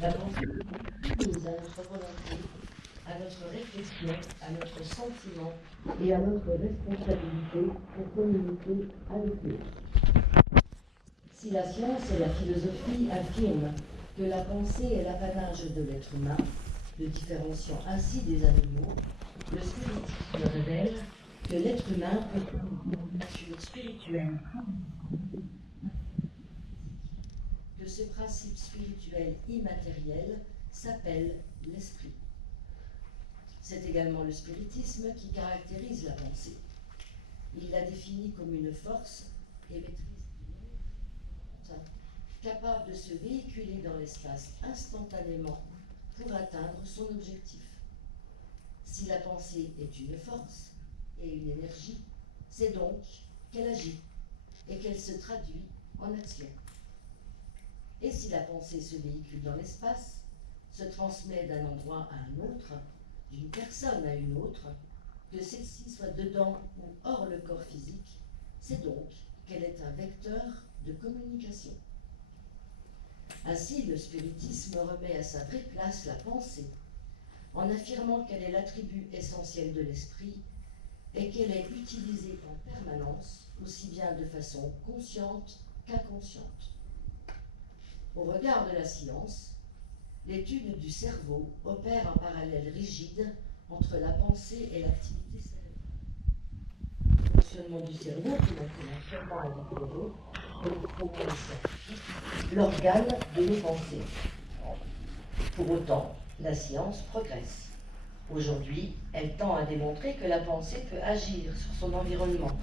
La pensée mise à notre volonté, à notre réflexion, à notre sentiment et à notre responsabilité pour communiquer avec l'autre. Si la science et la philosophie affirment que la pensée est l'apanage de l'être humain, le différenciant ainsi des animaux, le spiritisme révèle que l'être humain peut une nature spirituelle, que ce principe spirituel immatériel s'appelle l'esprit. C'est également le spiritisme qui caractérise la pensée. Il la définit comme une force émettrice capable de se véhiculer dans l'espace instantanément pour atteindre son objectif. Si la pensée est une force et une énergie, c'est donc qu'elle agit et qu'elle se traduit en action. Et si la pensée se véhicule dans l'espace, se transmet d'un endroit à un autre, d'une personne à une autre, que celle-ci soit dedans ou hors le corps physique, c'est donc qu'elle est un vecteur de communication. Ainsi, le spiritisme remet à sa vraie place la pensée, en affirmant qu'elle est l'attribut essentiel de l'esprit et qu'elle est utilisée en permanence, aussi bien de façon consciente qu'inconsciente. Au regard de la science, l'étude du cerveau opère un parallèle rigide entre la pensée et l'activité cérébrale. Le fonctionnement du cerveau, qui maintenant sûrement à découvrir, est le progrès scientifique, l'organe de nos pensées. Pour autant, la science progresse. Aujourd'hui, elle tend à démontrer que la pensée peut agir sur son environnement,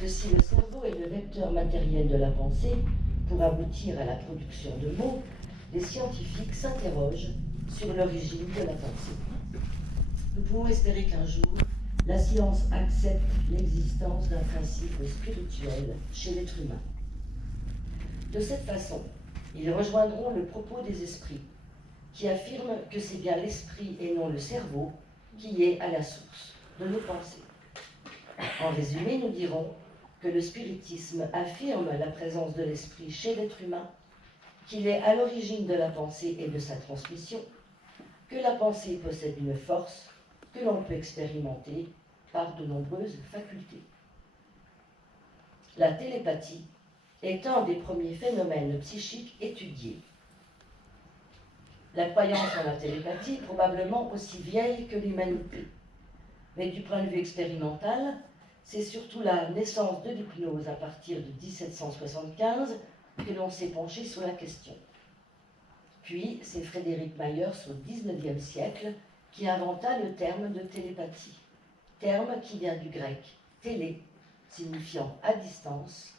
que si le cerveau est le vecteur matériel de la pensée pour aboutir à la production de mots, les scientifiques s'interrogent sur l'origine de la pensée. Nous pouvons espérer qu'un jour, la science accepte l'existence d'un principe spirituel chez l'être humain. De cette façon, ils rejoindront le propos des esprits, qui affirment que c'est bien l'esprit et non le cerveau qui est à la source de nos pensées. En résumé, nous dirons que le spiritisme affirme la présence de l'esprit chez l'être humain, qu'il est à l'origine de la pensée et de sa transmission, que la pensée possède une force que l'on peut expérimenter par de nombreuses facultés. La télépathie est un des premiers phénomènes psychiques étudiés. La croyance en la télépathie est probablement aussi vieille que l'humanité. Mais du point de vue expérimental, c'est surtout la naissance de l'hypnose à partir de 1775 que l'on s'est penché sur la question. Puis, c'est Frédéric Myers au XIXe siècle qui inventa le terme de télépathie, terme qui vient du grec télé, signifiant à distance,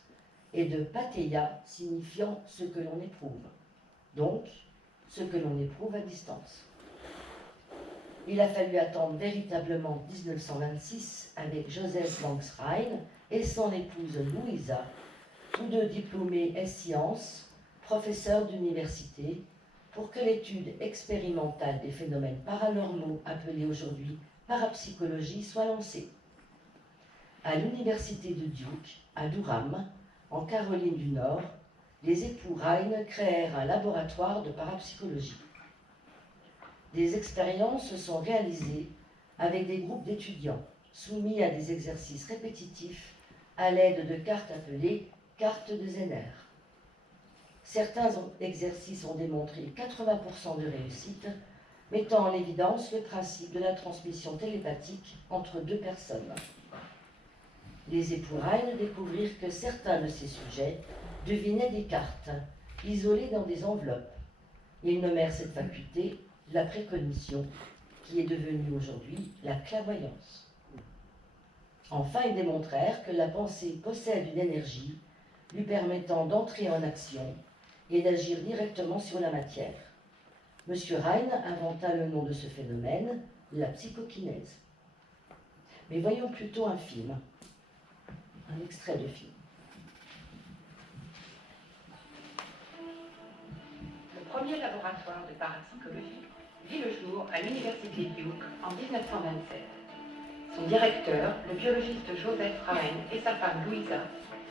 et de patheia, signifiant ce que l'on éprouve. Donc, ce que l'on éprouve à distance. Il a fallu attendre véritablement 1926 avec Joseph Langsrein et son épouse Louisa, tous deux diplômés sciences, professeurs d'université, pour que l'étude expérimentale des phénomènes paranormaux appelés aujourd'hui parapsychologie soit lancée. À l'université de Duke, à Durham, en Caroline du Nord, les époux Rhine créèrent un laboratoire de parapsychologie. Des expériences sont réalisées avec des groupes d'étudiants soumis à des exercices répétitifs à l'aide de cartes appelées cartes de Zener. Certains exercices ont démontré 80% de réussite, mettant en évidence le principe de la transmission télépathique entre deux personnes. Les époux Rhine découvrirent que certains de ces sujets devinaient des cartes, isolées dans des enveloppes. Ils nommèrent cette faculté la précognition, qui est devenue aujourd'hui la clairvoyance. Enfin, ils démontrèrent que la pensée possède une énergie lui permettant d'entrer en action et d'agir directement sur la matière. M. Rhine inventa le nom de ce phénomène, la psychokinèse. Mais voyons plutôt un film, un extrait de film. Le premier laboratoire de parapsychologie vit le jour à l'université Duke en 1927. Son directeur, le biologiste Joseph Rhine et sa femme Louisa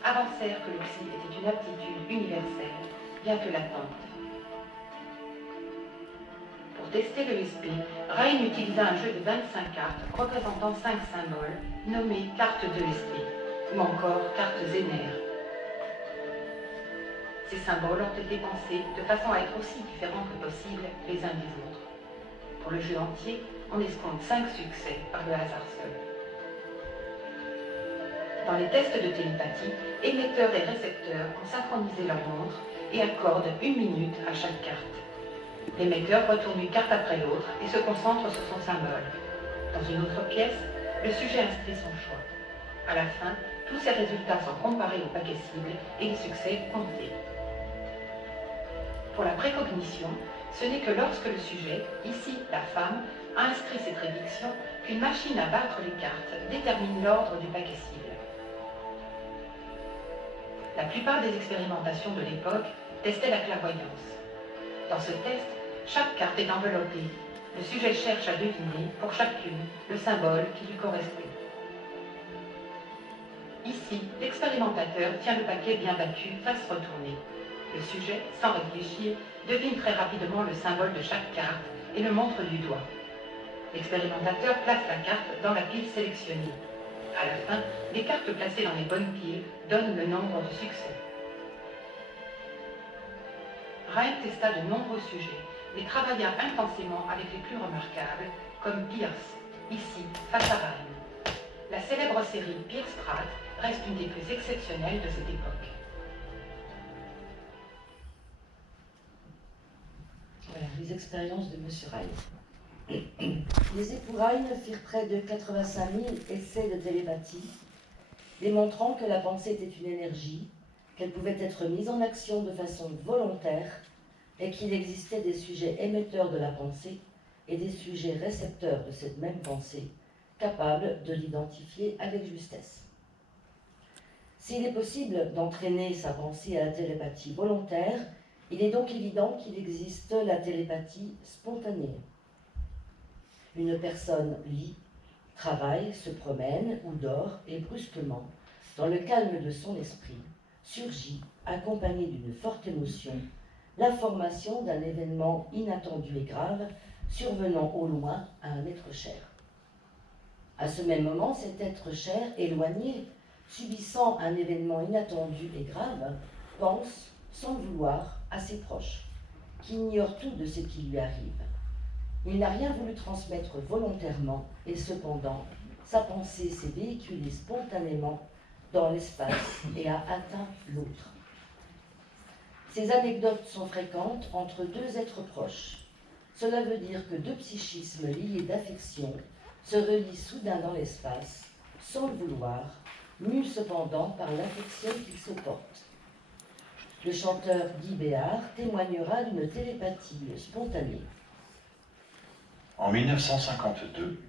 avancèrent que le psy était une aptitude universelle, bien que latente. Pour tester l'ESP, Ryan utilisa un jeu de 25 cartes représentant 5 symboles nommés cartes d'ESP ou encore cartes Zener. Ces symboles ont été pensés de façon à être aussi différents que possible les uns des autres. Pour le jeu entier, on escompte 5 succès par le hasard seul. Dans les tests de télépathie, émetteurs et récepteurs ont synchronisé leurs montres et accordent 1 minute à chaque carte. L'émetteur retourne une carte après l'autre et se concentre sur son symbole. Dans une autre pièce, le sujet inscrit son choix. À la fin, tous ces résultats sont comparés au paquet cible et le succès compté. Pour la précognition, ce n'est que lorsque le sujet, ici la femme, a inscrit ses prédictions qu'une machine à battre les cartes détermine l'ordre du paquet cible. La plupart des expérimentations de l'époque testaient la clairvoyance. Dans ce test, chaque carte est enveloppée. Le sujet cherche à deviner, pour chacune, le symbole qui lui correspond. Ici, l'expérimentateur tient le paquet bien battu, face retournée. Le sujet, sans réfléchir, devine très rapidement le symbole de chaque carte et le montre du doigt. L'expérimentateur place la carte dans la pile sélectionnée. À la fin, les cartes placées dans les bonnes piles donnent le nombre de succès. Ryan testa de nombreux sujets, mais travailla intensément avec les plus remarquables, comme Pierce, ici, face à Ryan. La célèbre série Pierce-Pratt reste une des plus exceptionnelles de cette époque. Voilà, les expériences de M. Ryan. Les époux Ryan firent près de 85 000 essais de télépathie, démontrant que la pensée était une énergie, qu'elle pouvait être mise en action de façon volontaire et qu'il existait des sujets émetteurs de la pensée et des sujets récepteurs de cette même pensée, capables de l'identifier avec justesse. S'il est possible d'entraîner sa pensée à la télépathie volontaire, il est donc évident qu'il existe la télépathie spontanée. Une personne lit, travaille, se promène ou dort et brusquement, dans le calme de son esprit, surgit, accompagnée d'une forte émotion, l'information d'un événement inattendu et grave survenant au loin à un être cher. À ce même moment, cet être cher, éloigné, subissant un événement inattendu et grave, pense, sans le vouloir, à ses proches, qui ignorent tout de ce qui lui arrive. Il n'a rien voulu transmettre volontairement, et cependant, sa pensée s'est véhiculée spontanément dans l'espace et a atteint l'autre. Ces anecdotes sont fréquentes entre deux êtres proches. Cela veut dire que deux psychismes liés d'affection se relient soudain dans l'espace, sans le vouloir, mus cependant par l'affection qu'ils se portent. Le chanteur Guy Béard témoignera d'une télépathie spontanée. En 1952,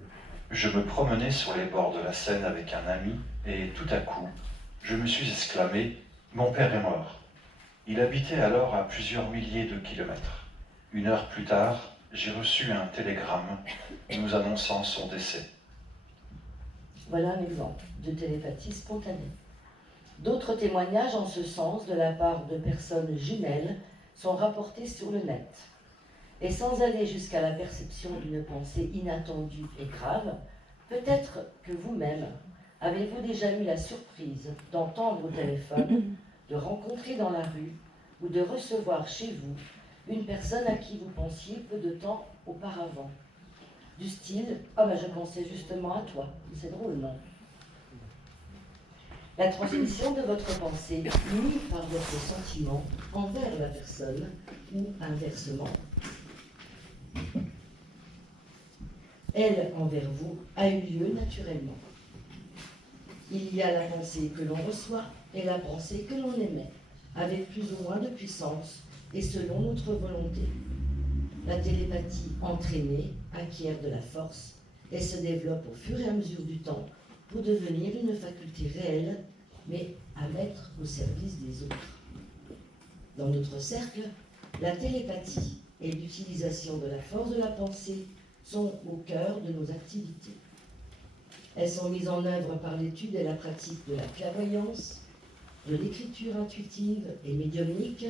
je me promenais sur les bords de la Seine avec un ami et tout à coup, je me suis exclamé « Mon père est mort ». Il habitait alors à plusieurs milliers de kilomètres. 1 heure plus tard, j'ai reçu un télégramme nous annonçant son décès. Voilà un exemple de télépathie spontanée. D'autres témoignages en ce sens de la part de personnes jumelles sont rapportés sur le net. Et sans aller jusqu'à la perception d'une pensée inattendue et grave, peut-être que vous-même avez-vous déjà eu la surprise d'entendre au téléphone, de rencontrer dans la rue ou de recevoir chez vous une personne à qui vous pensiez peu de temps auparavant. Du style « Ah ben je pensais justement à toi ». C'est drôle, non? La transmission de votre pensée nuit par votre sentiment envers la personne ou inversement. Elle, envers vous, a eu lieu naturellement. Il y a la pensée que l'on reçoit et la pensée que l'on émet, avec plus ou moins de puissance et selon notre volonté. La télépathie entraînée acquiert de la force et se développe au fur et à mesure du temps pour devenir une faculté réelle, mais à mettre au service des autres. Dans notre cercle, la télépathie et l'utilisation de la force de la pensée sont au cœur de nos activités. Elles sont mises en œuvre par l'étude et la pratique de la clairvoyance, de l'écriture intuitive et médiumnique,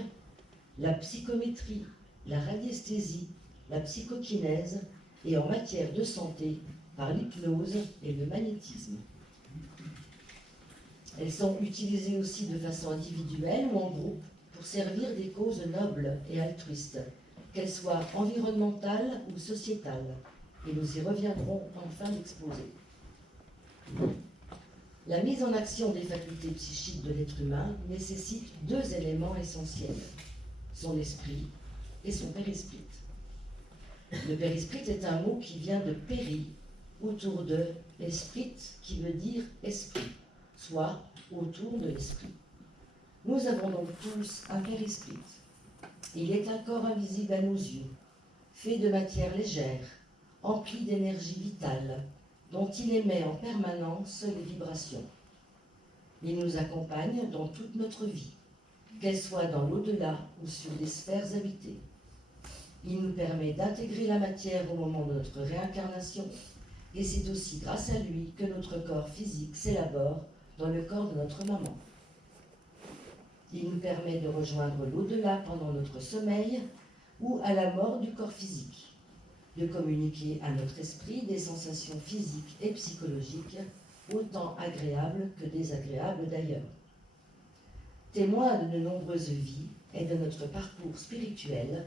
la psychométrie, la radiesthésie, la psychokinèse et en matière de santé par l'hypnose et le magnétisme. Elles sont utilisées aussi de façon individuelle ou en groupe pour servir des causes nobles et altruistes, qu'elles soient environnementales ou sociétales, et nous y reviendrons en fin d'exposé. La mise en action des facultés psychiques de l'être humain nécessite deux éléments essentiels, son esprit et son périsprit. Le périsprit est un mot qui vient de péri, autour de l'esprit, qui veut dire esprit, soit autour de l'esprit. Nous avons donc tous un périsprit. Il est un corps invisible à nos yeux, fait de matière légère, empli d'énergie vitale, dont il émet en permanence les vibrations. Il nous accompagne dans toute notre vie, qu'elle soit dans l'au-delà ou sur des sphères habitées. Il nous permet d'intégrer la matière au moment de notre réincarnation, et c'est aussi grâce à lui que notre corps physique s'élabore dans le corps de notre maman. Il nous permet de rejoindre l'au-delà pendant notre sommeil ou à la mort du corps physique, de communiquer à notre esprit des sensations physiques et psychologiques, autant agréables que désagréables d'ailleurs. Témoin de nombreuses vies et de notre parcours spirituel,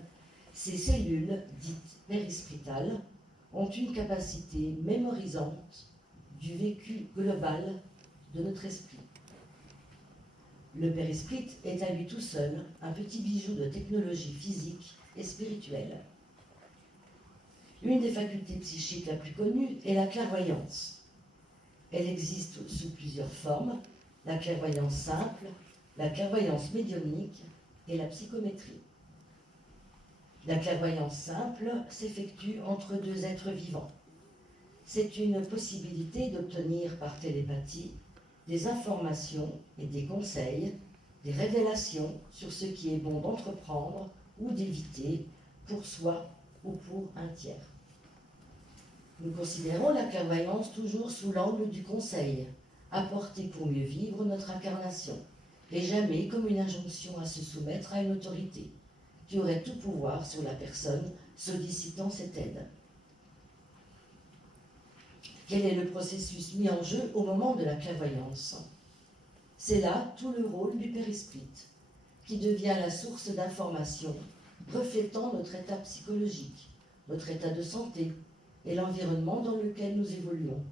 ces cellules, dites périspritales, ont une capacité mémorisante du vécu global de notre esprit. Le périsprit est à lui tout seul un petit bijou de technologie physique et spirituelle. Une des facultés psychiques la plus connue est la clairvoyance. Elle existe sous plusieurs formes, la clairvoyance simple, la clairvoyance médiumnique et la psychométrie. La clairvoyance simple s'effectue entre deux êtres vivants. C'est une possibilité d'obtenir par télépathie des informations et des conseils, des révélations sur ce qui est bon d'entreprendre ou d'éviter pour soi ou pour un tiers. Nous considérons la clairvoyance toujours sous l'angle du conseil, apporté pour mieux vivre notre incarnation, et jamais comme une injonction à se soumettre à une autorité, qui aurait tout pouvoir sur la personne sollicitant cette aide. Quel est le processus mis en jeu au moment de la clairvoyance? C'est là tout le rôle du périsprit, qui devient la source d'informations reflétant notre état psychologique, notre état de santé et l'environnement dans lequel nous évoluons.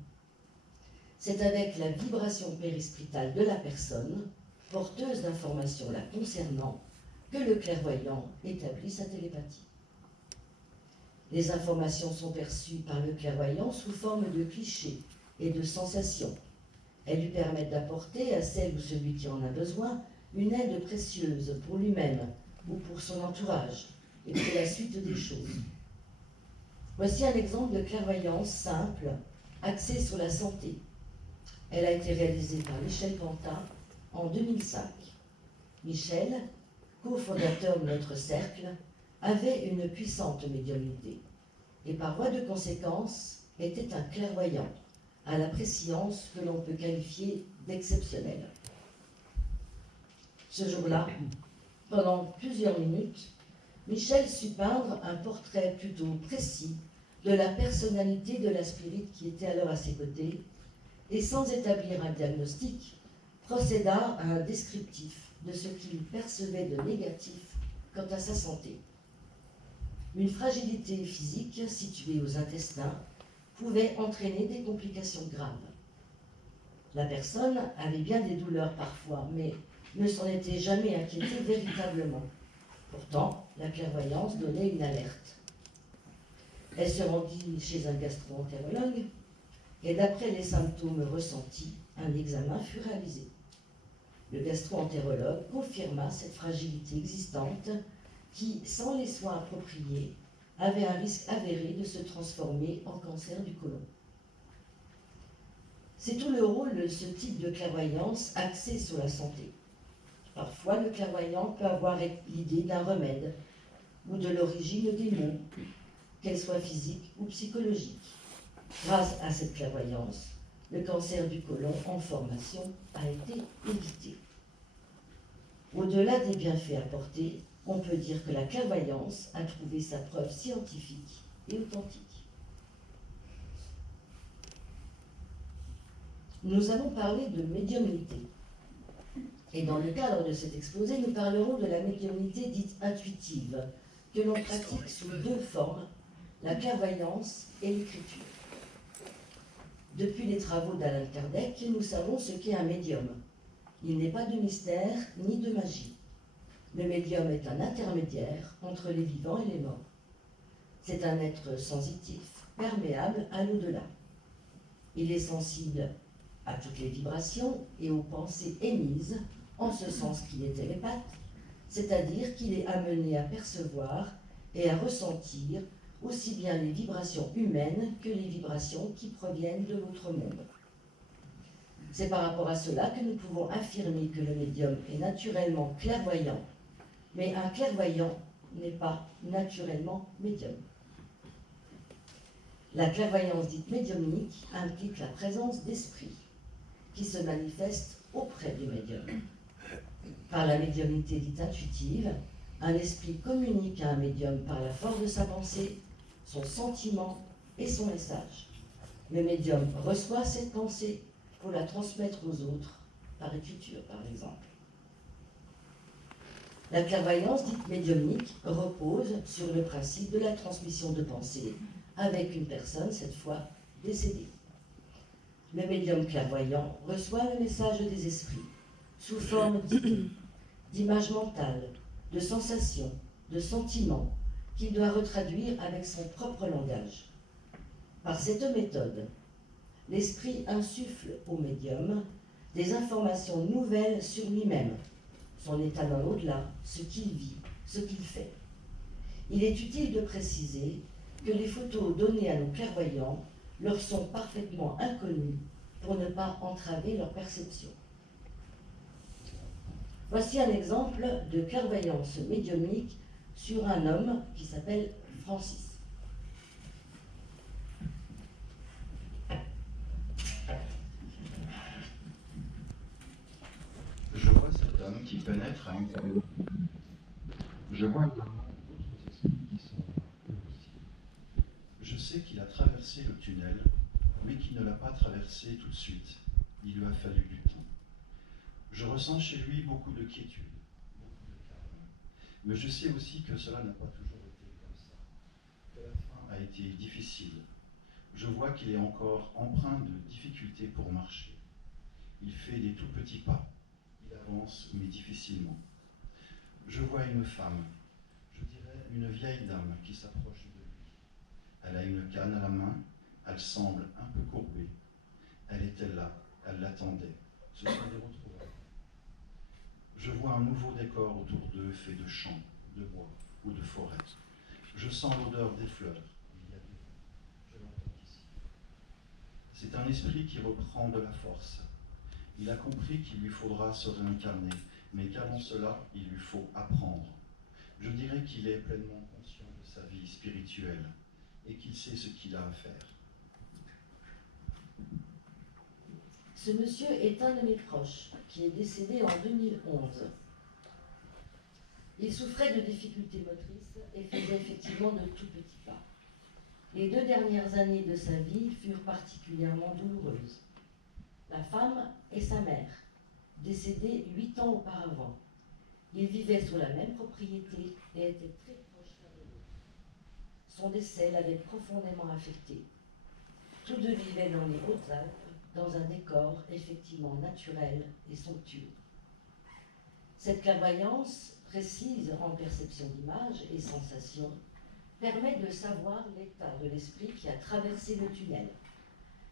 C'est avec la vibration périspritale de la personne, porteuse d'informations la concernant, que le clairvoyant établit sa télépathie. Les informations sont perçues par le clairvoyant sous forme de clichés et de sensations. Elles lui permettent d'apporter à celle ou celui qui en a besoin une aide précieuse pour lui-même ou pour son entourage et pour la suite des choses. Voici un exemple de clairvoyance simple, axée sur la santé. Elle a été réalisée par Michel Pantin en 2005. Michel, cofondateur de notre cercle, avait une puissante médiumnité et par voie de conséquence était un clairvoyant à la préscience que l'on peut qualifier d'exceptionnelle. Ce jour-là, pendant plusieurs minutes, Michel sut peindre un portrait plutôt précis de la personnalité de la spirite qui était alors à ses côtés et sans établir un diagnostic, procéda à un descriptif de ce qu'il percevait de négatif quant à sa santé. Une fragilité physique située aux intestins pouvait entraîner des complications graves. La personne avait bien des douleurs parfois, mais ne s'en était jamais inquiétée véritablement. Pourtant, la clairvoyance donnait une alerte. Elle se rendit chez un gastro-entérologue et d'après les symptômes ressentis, un examen fut réalisé. Le gastro-entérologue confirma cette fragilité existante qui, sans les soins appropriés, avait un risque avéré de se transformer en cancer du côlon. C'est tout le rôle de ce type de clairvoyance axée sur la santé. Parfois, le clairvoyant peut avoir l'idée d'un remède ou de l'origine des maux, qu'elle soit physique ou psychologique. Grâce à cette clairvoyance, le cancer du côlon en formation a été évité. Au-delà des bienfaits apportés, on peut dire que la clairvoyance a trouvé sa preuve scientifique et authentique. Nous allons parler de médiumnité. Et dans le cadre de cet exposé, nous parlerons de la médiumnité dite intuitive, que l'on pratique sous deux formes, la clairvoyance et l'écriture. Depuis les travaux d'Allan Kardec, nous savons ce qu'est un médium. Il n'est pas de mystère ni de magie. Le médium est un intermédiaire entre les vivants et les morts. C'est un être sensitif, perméable à l'au-delà. Il est sensible à toutes les vibrations et aux pensées émises, en ce sens qu'il est télépathe, c'est-à-dire qu'il est amené à percevoir et à ressentir aussi bien les vibrations humaines que les vibrations qui proviennent de l'autre monde. C'est par rapport à cela que nous pouvons affirmer que le médium est naturellement clairvoyant, mais un clairvoyant n'est pas naturellement médium. La clairvoyance dite médiumnique implique la présence d'esprit qui se manifeste auprès du médium. Par la médiumnité dite intuitive, un esprit communique à un médium par la force de sa pensée, son sentiment et son message. Le médium reçoit cette pensée pour la transmettre aux autres, par écriture par exemple. La clairvoyance dite médiumnique repose sur le principe de la transmission de pensée avec une personne, cette fois décédée. Le médium clairvoyant reçoit le message des esprits sous forme d'idées, d'images mentales, de sensations, de sentiments qu'il doit retraduire avec son propre langage. Par cette méthode, l'esprit insuffle au médium des informations nouvelles sur lui-même, son état dans l'au-delà, ce qu'il vit, ce qu'il fait. Il est utile de préciser que les photos données à nos clairvoyants leur sont parfaitement inconnues pour ne pas entraver leur perception. Voici un exemple de clairvoyance médiumnique sur un homme qui s'appelle Francis. Je vois cet homme qui pénètre à l'intérieur. Je vois également d'autres esprits qui sont là, eux aussi. Je sais qu'il a traversé le tunnel, mais qu'il ne l'a pas traversé tout de suite. Il lui a fallu du temps. Je ressens chez lui beaucoup de quiétude, beaucoup de calme. Mais je sais aussi que cela n'a pas toujours été comme ça, que la fin a été difficile. Je vois qu'il est encore empreint de difficultés pour marcher. Il fait des tout petits pas. Il avance, mais difficilement. Je vois une femme, je dirais une vieille dame qui s'approche de lui. Elle a une canne à la main, elle semble un peu courbée. Elle était là, elle l'attendait. Ce sont des retrouvailles. Je vois un nouveau décor autour d'eux fait de champs, de bois ou de forêt. Je sens l'odeur des fleurs. Il y a du vent. Je l'entends ici. C'est un esprit qui reprend de la force. Il a compris qu'il lui faudra se réincarner, mais qu'avant cela, il lui faut apprendre. Je dirais qu'il est pleinement conscient de sa vie spirituelle et qu'il sait ce qu'il a à faire. Ce monsieur est un de mes proches, qui est décédé en 2011. Il souffrait de difficultés motrices et faisait effectivement de tout petits pas. Les 2 dernières années de sa vie furent particulièrement douloureuses. La femme et sa mère, décédées 8 ans auparavant. Ils vivaient sur la même propriété et étaient très proches l'un de l'autre. Son décès l'avait profondément affecté. Tous deux vivaient dans les Hautes-Alpes, dans un décor effectivement naturel et somptueux. Cette clairvoyance, précise en perception d'images et sensations, permet de savoir l'état de l'esprit qui a traversé le tunnel,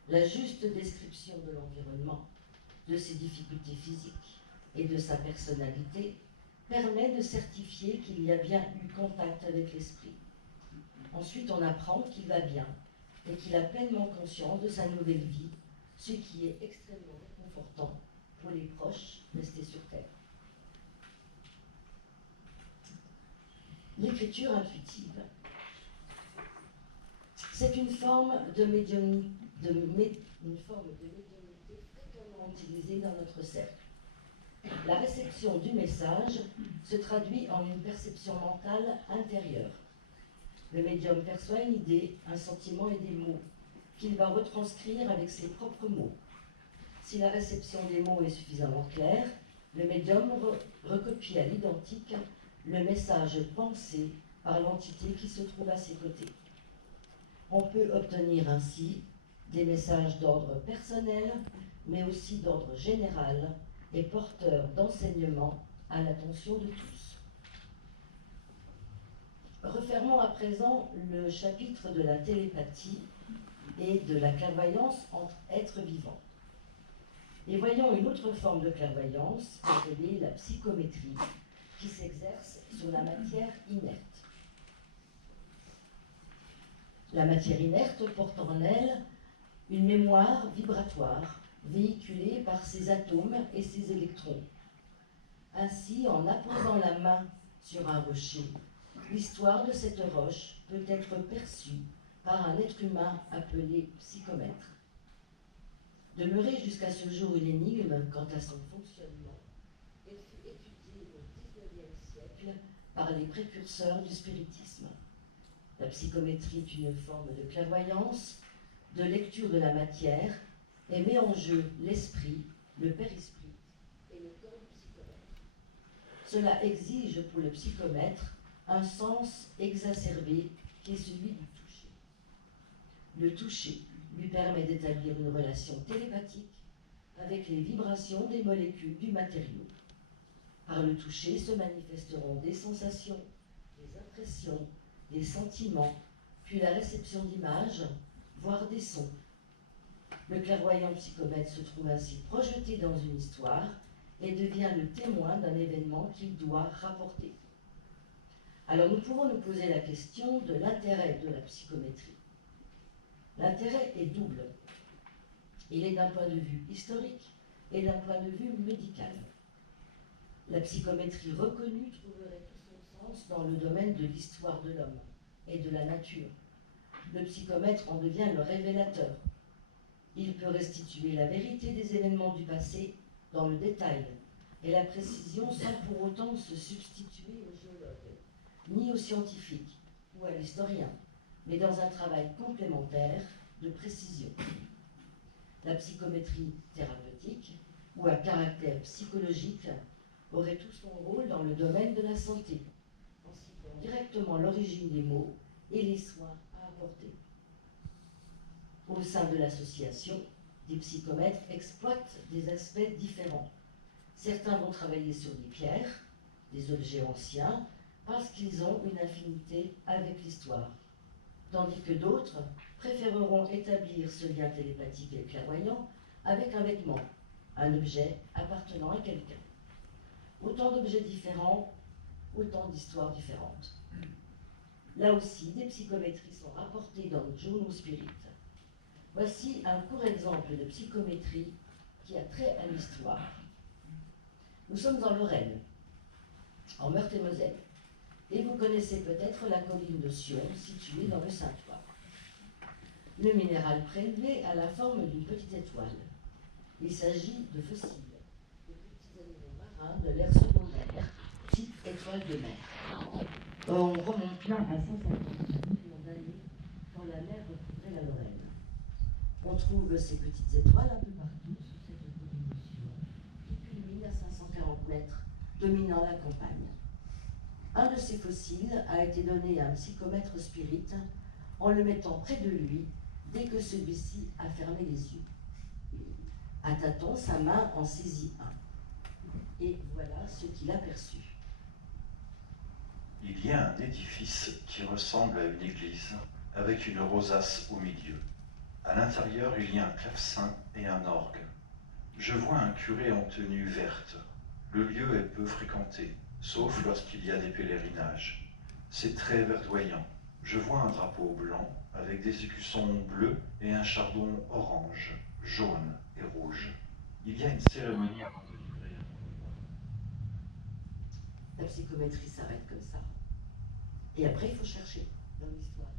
la juste description de l'environnement, de ses difficultés physiques et de sa personnalité permet de certifier qu'il y a bien eu contact avec l'esprit. Ensuite, on apprend qu'il va bien et qu'il a pleinement conscience de sa nouvelle vie, ce qui est extrêmement réconfortant pour les proches restés sur Terre. L'écriture intuitive. C'est une forme de médiumnité fréquemment utilisée dans notre cercle. La réception du message se traduit en une perception mentale intérieure. Le médium perçoit une idée, un sentiment et des mots qu'il va retranscrire avec ses propres mots. Si la réception des mots est suffisamment claire, le médium recopie à l'identique le message pensé par l'entité qui se trouve à ses côtés. On peut obtenir ainsi des messages d'ordre personnel, mais aussi d'ordre général et porteurs d'enseignement à l'attention de tous. Refermons à présent le chapitre de la télépathie et de la clairvoyance entre êtres vivants. Et voyons une autre forme de clairvoyance, appelée la psychométrie, qui s'exerce sur la matière inerte. La matière inerte porte en elle une mémoire vibratoire, véhiculée par ses atomes et ses électrons. Ainsi, en apposant la main sur un rocher, l'histoire de cette roche peut être perçue par un être humain appelé psychomètre. Demeurée jusqu'à ce jour une énigme quant à son fonctionnement, elle fut étudiée au XIXe siècle par les précurseurs du spiritisme. La psychométrie est une forme de clairvoyance, de lecture de la matière, et met en jeu l'esprit, le périsprit et le corps du psychomètre. Cela exige pour le psychomètre un sens exacerbé qui est celui du toucher. Le toucher lui permet d'établir une relation télépathique avec les vibrations des molécules du matériau. Par le toucher se manifesteront des sensations, des impressions, des sentiments, puis la réception d'images, voire des sons. Le clairvoyant psychomètre se trouve ainsi projeté dans une histoire et devient le témoin d'un événement qu'il doit rapporter. Alors nous pouvons nous poser la question de l'intérêt de la psychométrie. L'intérêt est double. Il est d'un point de vue historique et d'un point de vue médical. La psychométrie reconnue trouverait tout son sens dans le domaine de l'histoire de l'homme et de la nature. Le psychomètre en devient le révélateur. Il peut restituer la vérité des événements du passé dans le détail et la précision sans pour autant se substituer au géologue, ni au scientifique ou à l'historien, mais dans un travail complémentaire de précision. La psychométrie thérapeutique ou à caractère psychologique aurait tout son rôle dans le domaine de la santé, en citant directement l'origine des maux et les soins à apporter. Au sein de l'association, des psychomètres exploitent des aspects différents. Certains vont travailler sur des pierres, des objets anciens, parce qu'ils ont une affinité avec l'histoire, tandis que d'autres préféreront établir ce lien télépathique et clairvoyant avec un vêtement, un objet appartenant à quelqu'un. Autant d'objets différents, autant d'histoires différentes. Là aussi, des psychométries sont rapportées dans nos journaux spirites. Voici un court exemple de psychométrie qui a trait à l'histoire. Nous sommes en Lorraine, en Meurthe-et-Moselle, et vous connaissez peut-être la colline de Sion, située dans le Saintois. Le minéral prélevé a la forme d'une petite étoile. Il s'agit de fossiles, de petits animaux marins de l'ère secondaire, type étoile de mer. On remonte là à 150 millions d'années, quand la mer recouvrait la Lorraine. On trouve ces petites étoiles un peu partout sur cette colline de Sion, qui culmine à 540 mètres, dominant la campagne. Un de ces fossiles a été donné à un psychomètre spirit en le mettant près de lui dès que celui-ci a fermé les yeux. À tâtons, sa main en saisit un. Et voilà ce qu'il aperçut. Il y a un édifice qui ressemble à une église, avec une rosace au milieu. À l'intérieur, il y a un clavecin et un orgue. Je vois un curé en tenue verte. Le lieu est peu fréquenté, sauf lorsqu'il y a des pèlerinages. C'est très verdoyant. Je vois un drapeau blanc avec des écussons bleus et un chardon orange, jaune et rouge. Il y a une cérémonie avant de livrer. La psychométrie s'arrête comme ça. Et après, il faut chercher dans l'histoire.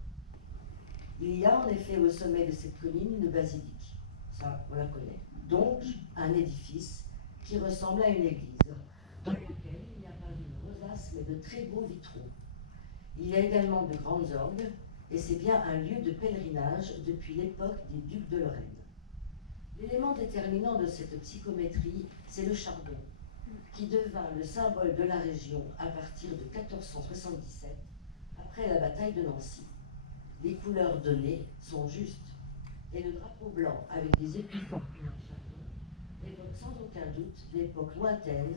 Il y a en effet au sommet de cette colline une basilique. Ça, on la connaît. Donc, un édifice qui ressemble à une église, dans laquelle il n'y a pas de rosaces mais de très beaux vitraux. Il y a également de grandes orgues, et c'est bien un lieu de pèlerinage depuis l'époque des ducs de Lorraine. L'élément déterminant de cette psychométrie, c'est le charbon, qui devint le symbole de la région à partir de 1477, après la bataille de Nancy. Les couleurs données sont justes, et le drapeau blanc avec des épis portés en charbon évoque sans aucun doute l'époque lointaine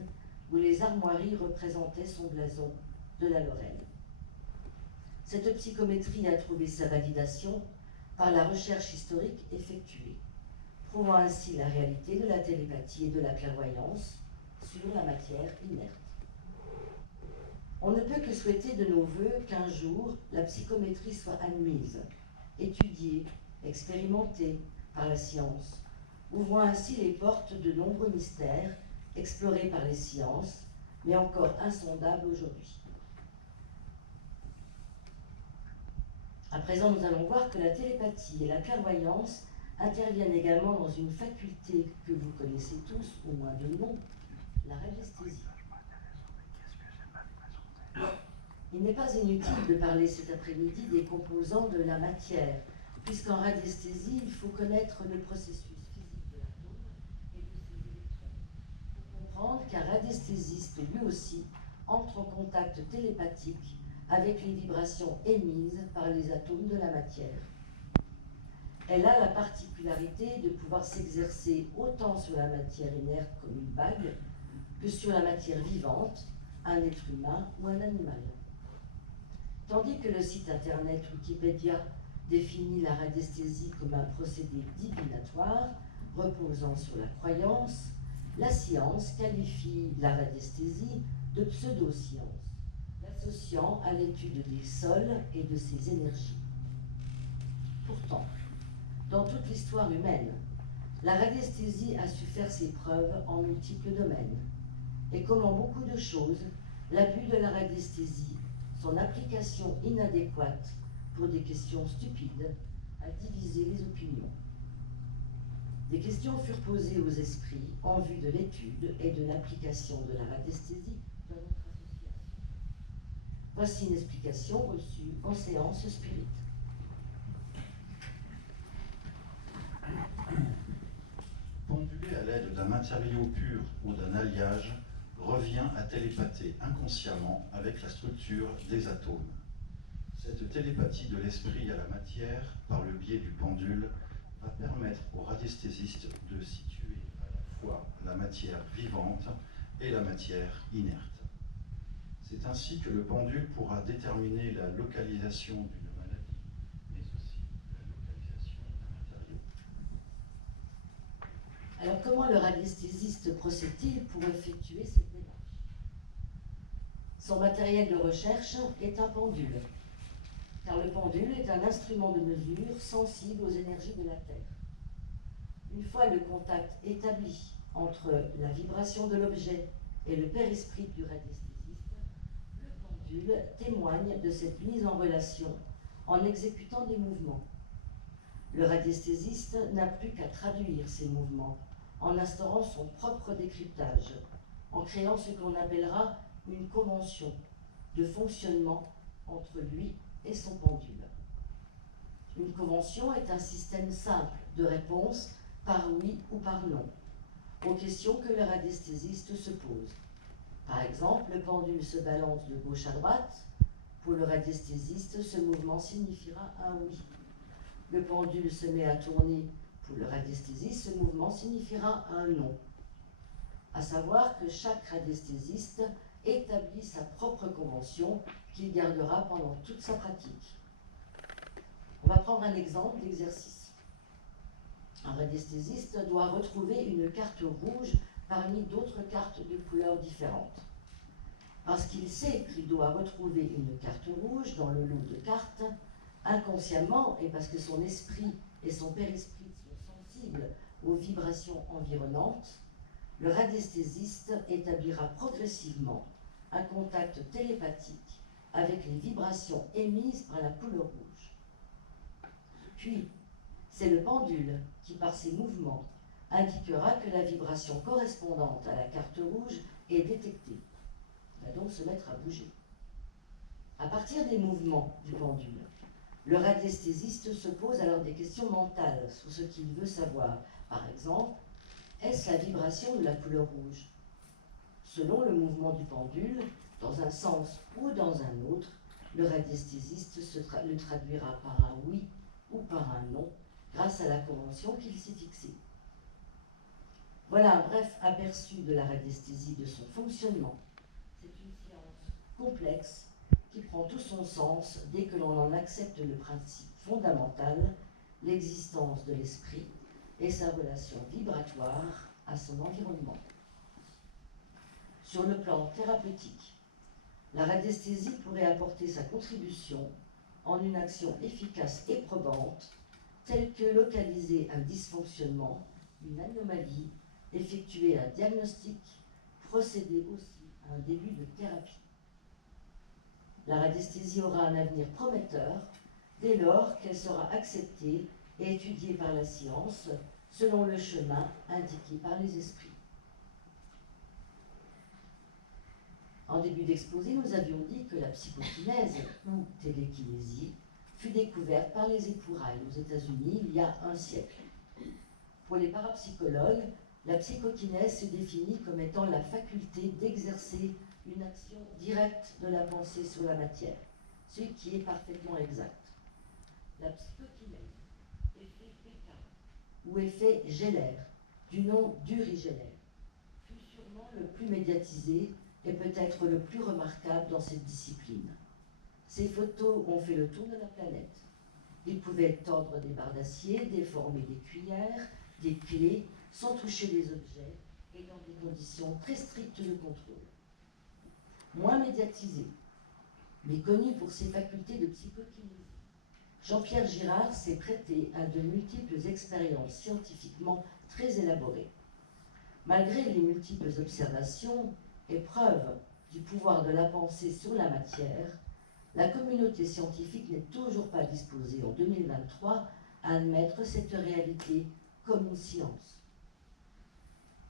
où les armoiries représentaient son blason de la Lorraine. Cette psychométrie a trouvé sa validation par la recherche historique effectuée, prouvant ainsi la réalité de la télépathie et de la clairvoyance sur la matière inerte. On ne peut que souhaiter de nos voeux qu'un jour la psychométrie soit admise, étudiée, expérimentée par la science, ouvrant ainsi les portes de nombreux mystères explorés par les sciences, mais encore insondables aujourd'hui. À présent, nous allons voir que la télépathie et la clairvoyance interviennent également dans une faculté que vous connaissez tous, au moins de nom, la radiesthésie. Il n'est pas inutile de parler cet après-midi des composants de la matière, puisqu'en radiesthésie, il faut connaître le processus physique de l'atome et de ses électrons, pour comprendre qu'un radiesthésiste, lui aussi, entre en contact télépathique avec les vibrations émises par les atomes de la matière. Elle a la particularité de pouvoir s'exercer autant sur la matière inerte comme une bague que sur la matière vivante, un être humain ou un animal. Tandis que le site internet Wikipédia définit la radiesthésie comme un procédé divinatoire reposant sur la croyance, la science qualifie la radiesthésie de pseudo-science, l'associant à l'étude des sols et de ses énergies. Pourtant, dans toute l'histoire humaine, la radiesthésie a su faire ses preuves en multiples domaines. Et comme en beaucoup de choses, l'abus de la radiesthésie, son application inadéquate pour des questions stupides, a divisé les opinions. Des questions furent posées aux esprits en vue de l'étude et de l'application de la radiesthésie dans notre association. Voici une explication reçue en séance spirit. Penduler à l'aide d'un matériau pur ou d'un alliage revient à télépather inconsciemment avec la structure des atomes. Cette télépathie de l'esprit à la matière, par le biais du pendule, va permettre aux radiesthésistes de situer à la fois la matière vivante et la matière inerte. C'est ainsi que le pendule pourra déterminer la localisation d'une maladie, mais aussi la localisation d'un matériau. Alors comment le radiesthésiste procède-t-il pour effectuer cette démarche? Son matériel de recherche est un pendule, car le pendule est un instrument de mesure sensible aux énergies de la Terre. Une fois le contact établi entre la vibration de l'objet et le périsprit du radiesthésiste, le pendule témoigne de cette mise en relation en exécutant des mouvements. Le radiesthésiste n'a plus qu'à traduire ces mouvements en instaurant son propre décryptage, en créant ce qu'on appellera une convention de fonctionnement entre lui et son pendule. Une convention est un système simple de réponse par oui ou par non aux questions que le radiesthésiste se pose. Par exemple, le pendule se balance de gauche à droite. Pour le radiesthésiste, ce mouvement signifiera un oui. Le pendule se met à tourner. Pour le radiesthésiste, ce mouvement signifiera un non. À savoir que chaque radiesthésiste établit sa propre convention qu'il gardera pendant toute sa pratique. On va prendre un exemple d'exercice. Un radiesthésiste doit retrouver une carte rouge parmi d'autres cartes de couleurs différentes. Parce qu'il sait qu'il doit retrouver une carte rouge dans le lot de cartes, inconsciemment, et parce que son esprit et son périsprit sont sensibles aux vibrations environnantes, le radiesthésiste établira progressivement un contact télépathique avec les vibrations émises par la poule rouge. Puis, c'est le pendule qui, par ses mouvements, indiquera que la vibration correspondante à la carte rouge est détectée. Il va donc se mettre à bouger. À partir des mouvements du pendule, le radiesthésiste se pose alors des questions mentales sur ce qu'il veut savoir. Par exemple, est-ce la vibration de la couleur rouge? Selon le mouvement du pendule, dans un sens ou dans un autre, le radiesthésiste le traduira par un oui ou par un non, grâce à la convention qu'il s'est fixée. Voilà un bref aperçu de la radiesthésie, de son fonctionnement. C'est une science complexe qui prend tout son sens dès que l'on en accepte le principe fondamental, l'existence de l'esprit et sa relation vibratoire à son environnement. Sur le plan thérapeutique, la radiesthésie pourrait apporter sa contribution en une action efficace et probante, telle que localiser un dysfonctionnement, une anomalie, effectuer un diagnostic, procéder aussi à un début de thérapie. La radiesthésie aura un avenir prometteur dès lors qu'elle sera acceptée et étudiée par la science selon le chemin indiqué par les esprits. En début d'exposé, nous avions dit que la psychokinèse ou télékinésie fut découverte par les épouраilles aux États-Unis il y a un siècle. Pour les parapsychologues, la psychokinèse se définit comme étant la faculté d'exercer une action directe de la pensée sur la matière, ce qui est parfaitement exact. La psychokinèse, effet Pékin, ou effet Geller, du nom d'Uri Geller, fut sûrement le plus médiatisé et peut-être le plus remarquable dans cette discipline. Ces photos ont fait le tour de la planète. Il pouvait tordre des barres d'acier, déformer des cuillères, des clés, sans toucher les objets et dans des conditions très strictes de contrôle. Moins médiatisé, mais connu pour ses facultés de psychokinésie, Jean-Pierre Girard s'est prêté à de multiples expériences scientifiquement très élaborées. Malgré les multiples observations et preuves du pouvoir de la pensée sur la matière, la communauté scientifique n'est toujours pas disposée en 2023 à admettre cette réalité comme une science.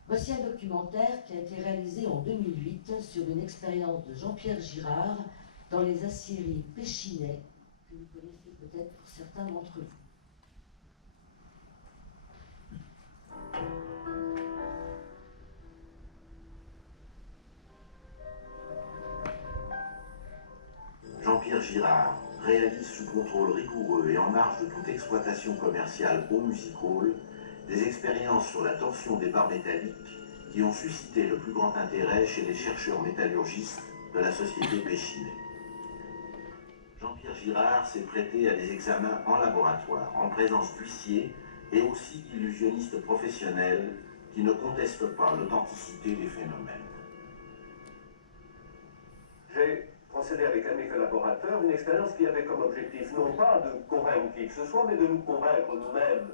Voici un documentaire qui a été réalisé en 2008 sur une expérience de Jean-Pierre Girard dans les aciéries Péchinet, que vous connaissez peut-être pour certains d'entre vous. Jean-Pierre Girard réalise sous contrôle rigoureux et en marge de toute exploitation commerciale au Music Hall des expériences sur la torsion des barres métalliques qui ont suscité le plus grand intérêt chez les chercheurs métallurgistes de la société Péchinet. Jean-Pierre Girard s'est prêté à des examens en laboratoire, en présence d'huissiers et aussi d'illusionnistes professionnels qui ne contestent pas l'authenticité des phénomènes. J'ai procédé avec un de mes collaborateurs, une expérience qui avait comme objectif non pas de convaincre qui que ce soit, mais de nous convaincre nous-mêmes.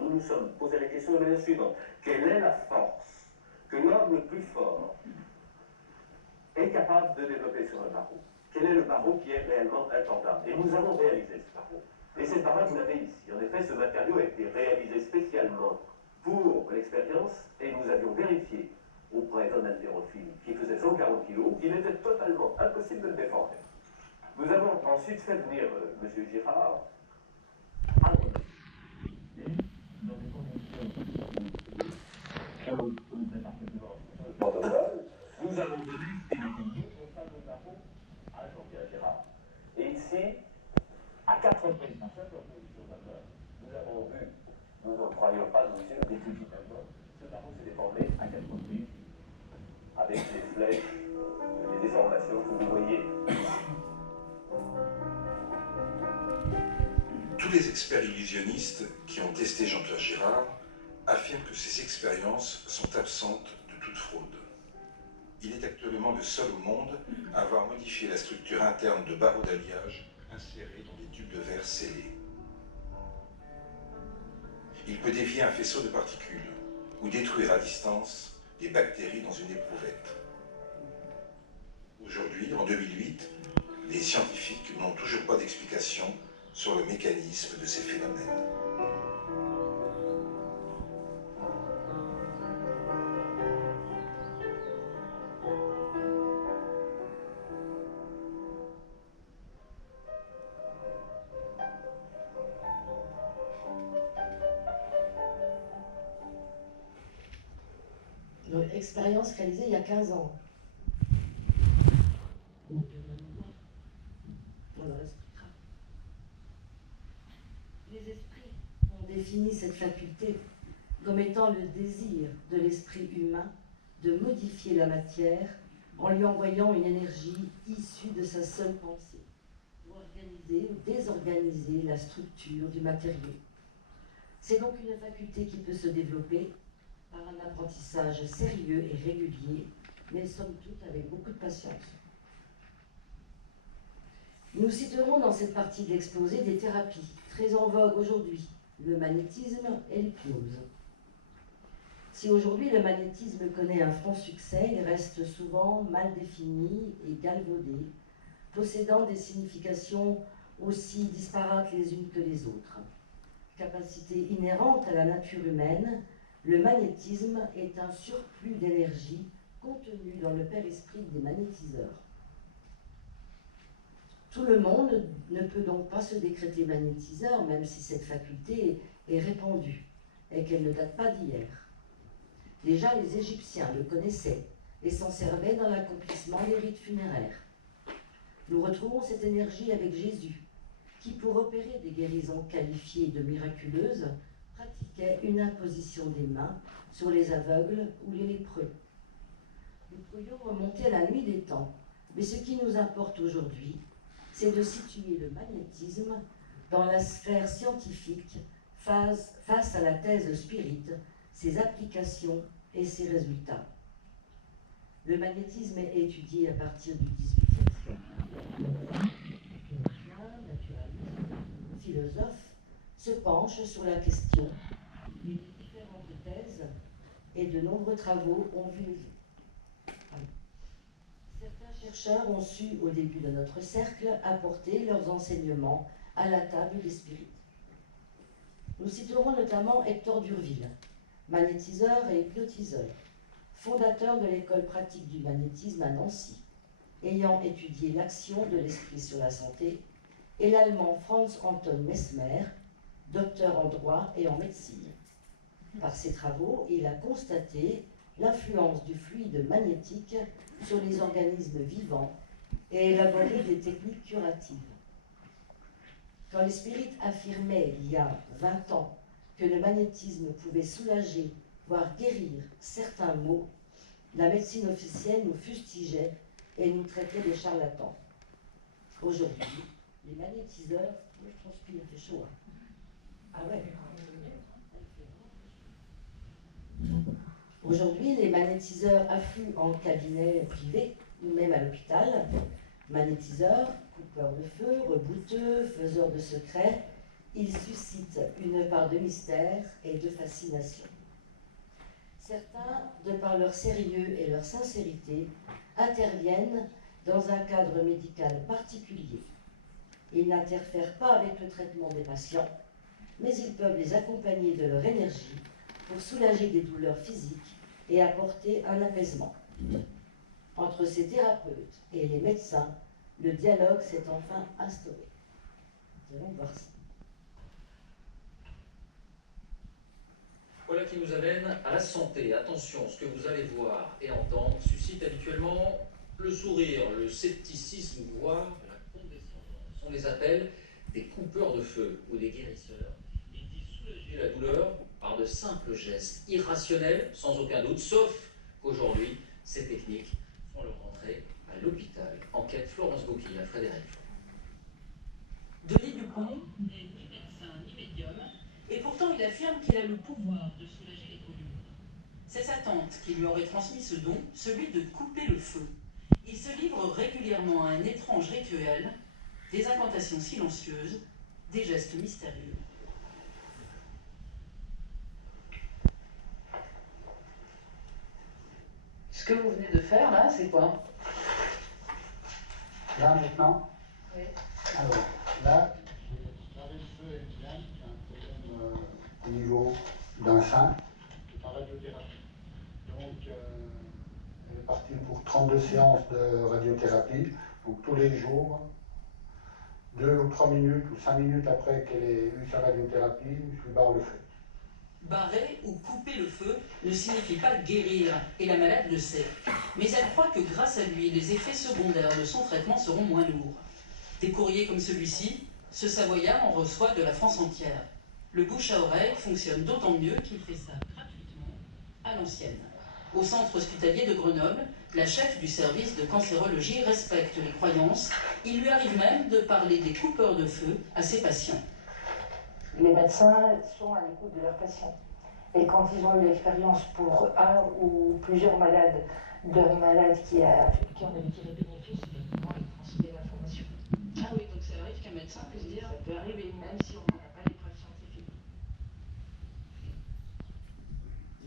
Nous nous sommes posé la question de la manière suivante. Quelle est la force que l'homme le plus fort est capable de développer sur un barreau? Quel est le barreau qui est réellement important? Et nous avons réalisé ce barreau. Et cette barreau, vous l'avez ici. En effet, ce matériau a été réalisé spécialement pour l'expérience et nous avions vérifié auprès d'un haltérophile qui faisait 140 kg, qu'il était totalement impossible de le déformer. Nous avons ensuite fait venir M. Girard à Grenoble. Dans des conditions nous avons donné une interview au fameux barreau à Jean-Pierre Girard. Et ici, à 4 reprises, par cette opposition d'abord, nous avons vu, nous ne croyons pas, nous étions définitivement, ce barreau s'est déformé à 4 reprises, avec les flèches, les déformations que vous voyez. Tous les experts illusionnistes qui ont testé Jean-Pierre Girard affirment que ces expériences sont absentes de toute fraude. Il est actuellement le seul au monde à avoir modifié la structure interne de barreaux d'alliage insérés dans des tubes de verre scellés. Il peut dévier un faisceau de particules ou détruire à distance des bactéries dans une éprouvette. Aujourd'hui, en 2008, les scientifiques n'ont toujours pas d'explication sur le mécanisme de ces phénomènes. expérience réalisée il y a 15 ans. On leur expliquera. Les esprits ont défini cette faculté comme étant le désir de l'esprit humain de modifier la matière en lui envoyant une énergie issue de sa seule pensée, pour organiser ou désorganiser la structure du matériau. C'est donc une faculté qui peut se développer par un apprentissage sérieux et régulier, mais somme toute avec beaucoup de patience. Nous citerons dans cette partie de l'exposé des thérapies très en vogue aujourd'hui, le magnétisme et l'hypnose. Si aujourd'hui le magnétisme connaît un franc succès, il reste souvent mal défini et galvaudé, possédant des significations aussi disparates les unes que les autres. Capacité inhérente à la nature humaine, le magnétisme est un surplus d'énergie contenu dans le père-esprit des magnétiseurs. Tout le monde ne peut donc pas se décréter magnétiseur, même si cette faculté est répandue et qu'elle ne date pas d'hier. Déjà, les Égyptiens le connaissaient et s'en servaient dans l'accomplissement des rites funéraires. Nous retrouvons cette énergie avec Jésus, qui, pour opérer des guérisons qualifiées de miraculeuses, pratiquait une imposition des mains sur les aveugles ou les lépreux. Nous pourrions remonter à la nuit des temps, mais ce qui nous importe aujourd'hui, c'est de situer le magnétisme dans la sphère scientifique face à la thèse spirite, ses applications et ses résultats. Le magnétisme est étudié à partir du XVIIIe siècle. Philosophes se penchent sur la question des différentes thèses et de nombreux travaux ont vu le jour. Certains chercheurs ont su, au début de notre cercle, apporter leurs enseignements à la table des spirites. Nous citerons notamment Hector d'Urville, magnétiseur et hypnotiseur, fondateur de l'école pratique du magnétisme à Nancy, ayant étudié l'action de l'esprit sur la santé, et l'allemand Franz Anton Mesmer, docteur en droit et en médecine. Par ses travaux, il a constaté l'influence du fluide magnétique sur les organismes vivants et élaboré des techniques curatives. Quand les spirites affirmaient il y a 20 ans que le magnétisme pouvait soulager, voire guérir certains maux, la médecine officielle nous fustigeait et nous traitait de charlatans. Aujourd'hui, les magnétiseurs, je transpire, il fait chaud. Ah ouais. Aujourd'hui, les magnétiseurs affluent en cabinet privé ou même à l'hôpital. Magnétiseurs, coupeurs de feu, rebouteux, faiseurs de secrets, ils suscitent une part de mystère et de fascination. Certains, de par leur sérieux et leur sincérité, interviennent dans un cadre médical particulier. Ils n'interfèrent pas avec le traitement des patients, mais ils peuvent les accompagner de leur énergie pour soulager des douleurs physiques et apporter un apaisement. Entre ces thérapeutes et les médecins, le dialogue s'est enfin instauré. Nous allons voir ça. Voilà qui nous amène à la santé. Attention, ce que vous allez voir et entendre suscite habituellement le sourire, le scepticisme, voire la condescendance. On les appelle des coupeurs de feu ou des guérisseurs. Ils disent soulager la douleur par de simples gestes irrationnels, sans aucun doute, sauf qu'aujourd'hui, ces techniques font leur entrée à l'hôpital. Enquête Florence Bocquille à Frédéric. Denis Dupont n'est ni médecin ni médium, et pourtant il affirme qu'il a le pouvoir de soulager les brûlures. C'est sa tante qui lui aurait transmis ce don, celui de couper le feu. Il se livre régulièrement à un étrange rituel, des incantations silencieuses, des gestes mystérieux. Ce que vous venez de faire là, c'est quoi? Là maintenant? Oui. Alors, là, j'avais le feu épidème, qui a un problème au niveau d'un sein, c'est par radiothérapie. Donc, elle est partie pour 32 séances de radiothérapie. Donc, tous les jours, 2 ou 3 minutes ou 5 minutes après qu'elle ait eu sa radiothérapie, je lui barre le feu. Barrer ou couper le feu ne signifie pas guérir, et la malade le sait. Mais elle croit que grâce à lui, les effets secondaires de son traitement seront moins lourds. Des courriers comme celui-ci, ce Savoyard en reçoit de la France entière. Le bouche à oreille fonctionne d'autant mieux qu'il fait ça gratuitement à l'ancienne. Au centre hospitalier de Grenoble, la chef du service de cancérologie respecte les croyances. Il lui arrive même de parler des coupeurs de feu à ses patients. Les médecins sont à l'écoute de leurs patients. Et quand ils ont eu l'expérience pour un ou plusieurs malades, d'un malade qui en avait tiré bénéfice, évidemment, ils transmettent l'information. Ah oui, donc ça arrive qu'un médecin puisse dire... Ça peut arriver, même si on n'a pas les preuves scientifiques.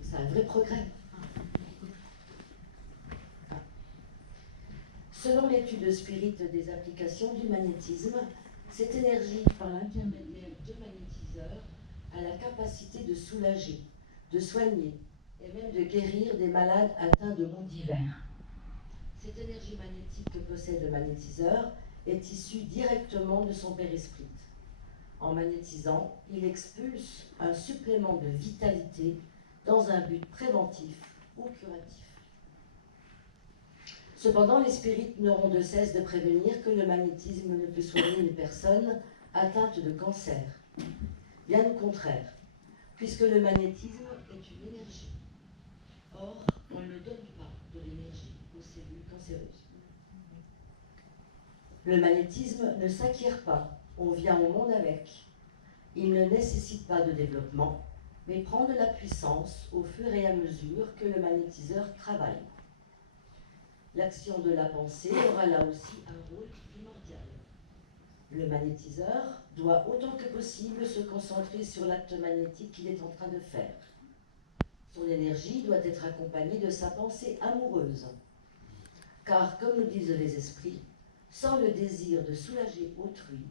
C'est un vrai progrès. Selon l'étude Spirit des applications du magnétisme, cette énergie, par l'intermédiaire de magnétiseurs, a la capacité de soulager, de soigner et même de guérir des malades atteints de maux divers. Cette énergie magnétique que possède le magnétiseur est issue directement de son périsprit. En magnétisant, il expulse un supplément de vitalité dans un but préventif ou curatif. Cependant, les spirites n'auront de cesse de prévenir que le magnétisme ne peut soigner une personne atteinte de cancer. Bien au contraire, puisque le magnétisme est une énergie. Or, on ne donne pas de l'énergie aux cellules cancéreuses. Le magnétisme ne s'acquiert pas, on vient au monde avec. Il ne nécessite pas de développement, mais prend de la puissance au fur et à mesure que le magnétiseur travaille. L'action de la pensée aura là aussi un rôle primordial. Le magnétiseur doit autant que possible se concentrer sur l'acte magnétique qu'il est en train de faire. Son énergie doit être accompagnée de sa pensée amoureuse. Car, comme le disent les esprits, sans le désir de soulager autrui,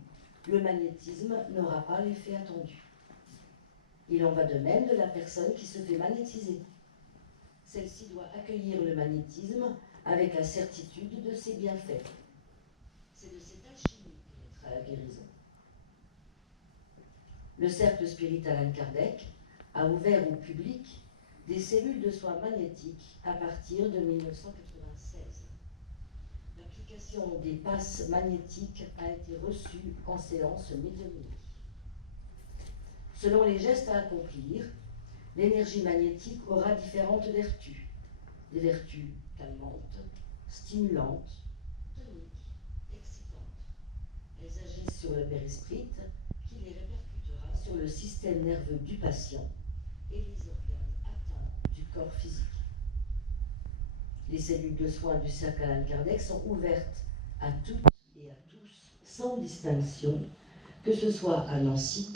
le magnétisme n'aura pas l'effet attendu. Il en va de même de la personne qui se fait magnétiser. Celle-ci doit accueillir le magnétisme avec la certitude de ses bienfaits. C'est de cette alchimie que naîtra la guérison. Le cercle Spirit Allan Kardec a ouvert au public des cellules de soins magnétiques à partir de 1996. L'application des passes magnétiques a été reçue en séance médiumnique. Selon les gestes à accomplir, l'énergie magnétique aura différentes vertus. Des vertus calmantes, stimulantes, toniques, excitantes. Elles agissent sur le périsprit qui les répercutera sur le système nerveux du patient et les organes atteints du corps physique. Les cellules de soins du cercle Allan Kardec sont ouvertes à toutes et à tous, sans distinction, que ce soit à Nancy,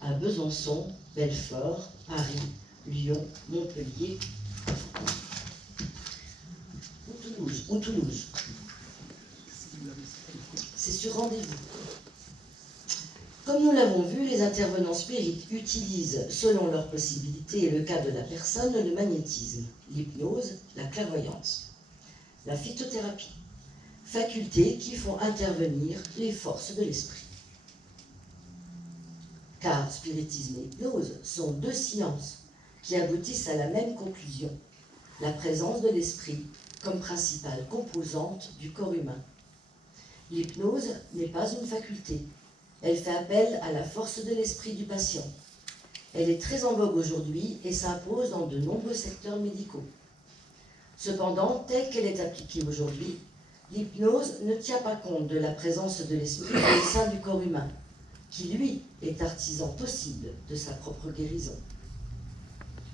à Besançon, Belfort, Paris, Lyon, Montpellier ou Toulouse. C'est sur rendez-vous. Comme nous l'avons vu, les intervenants spirites utilisent, selon leurs possibilités et le cas de la personne, le magnétisme, l'hypnose, la clairvoyance, la phytothérapie, facultés qui font intervenir les forces de l'esprit. Car spiritisme et hypnose sont deux sciences qui aboutissent à la même conclusion, la présence de l'esprit comme principale composante du corps humain. L'hypnose n'est pas une faculté, elle fait appel à la force de l'esprit du patient. Elle est très en vogue aujourd'hui et s'impose dans de nombreux secteurs médicaux. Cependant, telle qu'elle est appliquée aujourd'hui, l'hypnose ne tient pas compte de la présence de l'esprit au sein du corps humain, qui lui est artisan possible de sa propre guérison.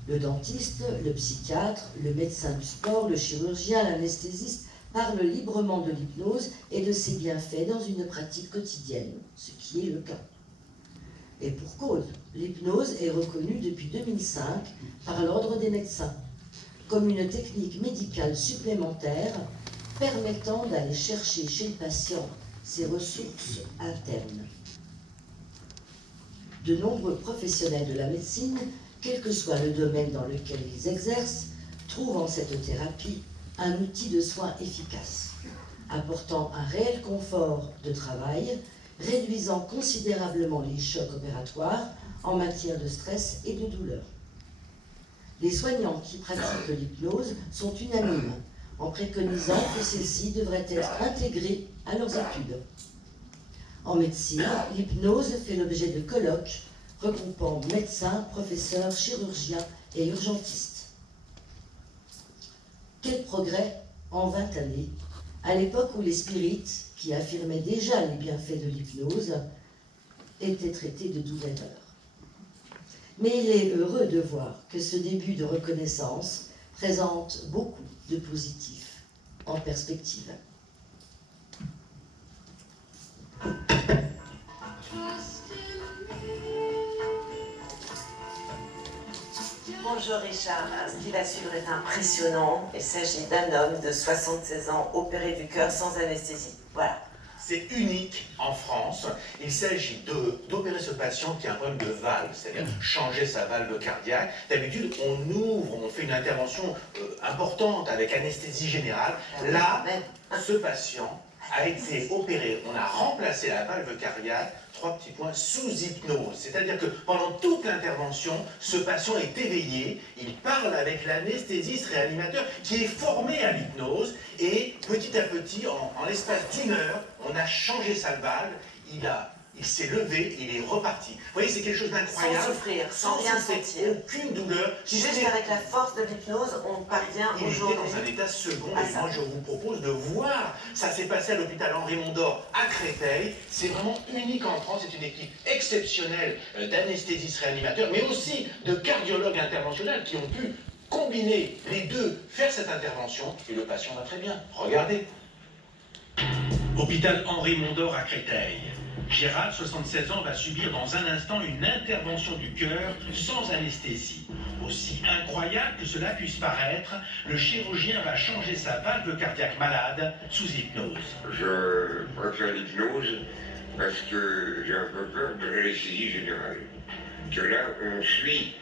Le dentiste, le psychiatre, le médecin du sport, le chirurgien, l'anesthésiste parlent librement de l'hypnose et de ses bienfaits dans une pratique quotidienne, ce qui est le cas. Et pour cause, l'hypnose est reconnue depuis 2005 par l'Ordre des médecins comme une technique médicale supplémentaire permettant d'aller chercher chez le patient ses ressources internes. De nombreux professionnels de la médecine, quel que soit le domaine dans lequel ils exercent, trouvent en cette thérapie un outil de soin efficace, apportant un réel confort de travail, réduisant considérablement les chocs opératoires en matière de stress et de douleur. Les soignants qui pratiquent l'hypnose sont unanimes en préconisant que celle-ci devrait être intégrée à leurs études. En médecine, l'hypnose fait l'objet de colloques regroupant médecins, professeurs, chirurgiens et urgentistes. Quel progrès en 20 années, à l'époque où les spirites, qui affirmaient déjà les bienfaits de l'hypnose, étaient traités de doux rêveurs. Mais il est heureux de voir que ce début de reconnaissance présente beaucoup de positifs en perspective. Bonjour Richard, ce qui va suivre est impressionnant. Il s'agit d'un homme de 76 ans opéré du cœur sans anesthésie. Voilà. C'est unique en France. Il s'agit d'opérer ce patient qui a un problème de valve, c'est-à-dire changer sa valve cardiaque. D'habitude, on ouvre, on fait une intervention importante avec anesthésie générale. Là, ce patient a été opéré. On a remplacé la valve cardiaque, 3 petits points, sous hypnose. C'est-à-dire que pendant toute l'intervention, ce patient est éveillé, il parle avec l'anesthésiste réanimateur qui est formé à l'hypnose et petit à petit, en l'espace d'1 heure, on a changé sa valve, il s'est levé, il est reparti. Vous voyez, c'est quelque chose d'incroyable. Sans souffrir, sans rien sentir. Aucune douleur. Juste avec la force de l'hypnose, on parvient aujourd'hui. Il était dans un état second et moi je vous propose de voir. Ça s'est passé à l'hôpital Henri Mondor à Créteil. C'est vraiment unique en France. C'est une équipe exceptionnelle d'anesthésistes réanimateurs, mais aussi de cardiologues interventionnels qui ont pu combiner les deux, faire cette intervention et le patient va très bien. Regardez. Hôpital Henri Mondor à Créteil. Gérald, 76 ans, va subir dans un instant une intervention du cœur sans anesthésie. Aussi incroyable que cela puisse paraître, le chirurgien va changer sa valve cardiaque malade sous hypnose. Je préfère l'hypnose parce que j'ai un peu peur de l'anesthésie générale. Que là, on suit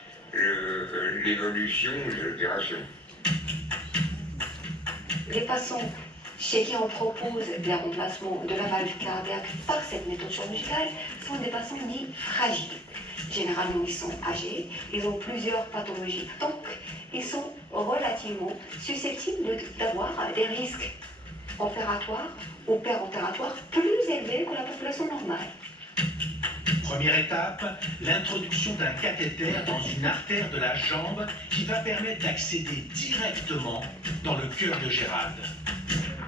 l'évolution de l'opération. Les patients chez qui on propose le remplacement de la valve cardiaque par cette méthode chirurgicale sont des patients dits fragiles. Généralement, ils sont âgés, ils ont plusieurs pathologies, donc ils sont relativement susceptibles d'avoir des risques opératoires ou péropératoires plus élevés que la population normale. Première étape, l'introduction d'un cathéter dans une artère de la jambe qui va permettre d'accéder directement dans le cœur de Gérald.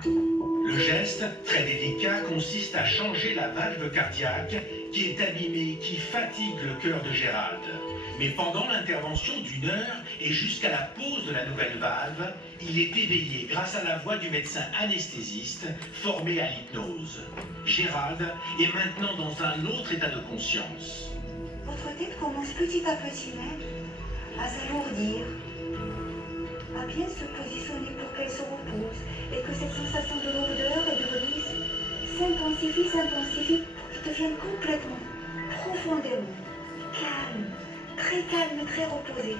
Le geste, très délicat, consiste à changer la valve cardiaque qui est abîmée, qui fatigue le cœur de Gérald. Mais pendant l'intervention d'1 heure et jusqu'à la pose de la nouvelle valve, il est éveillé grâce à la voix du médecin anesthésiste formé à l'hypnose. Gérald est maintenant dans un autre état de conscience. Votre tête commence petit à petit même à s'alourdir, à bien se positionner pour qu'elle se repose et que cette sensation de lourdeur et de release s'intensifie pour qu'elle devienne complètement, profondément calme, très reposée. Et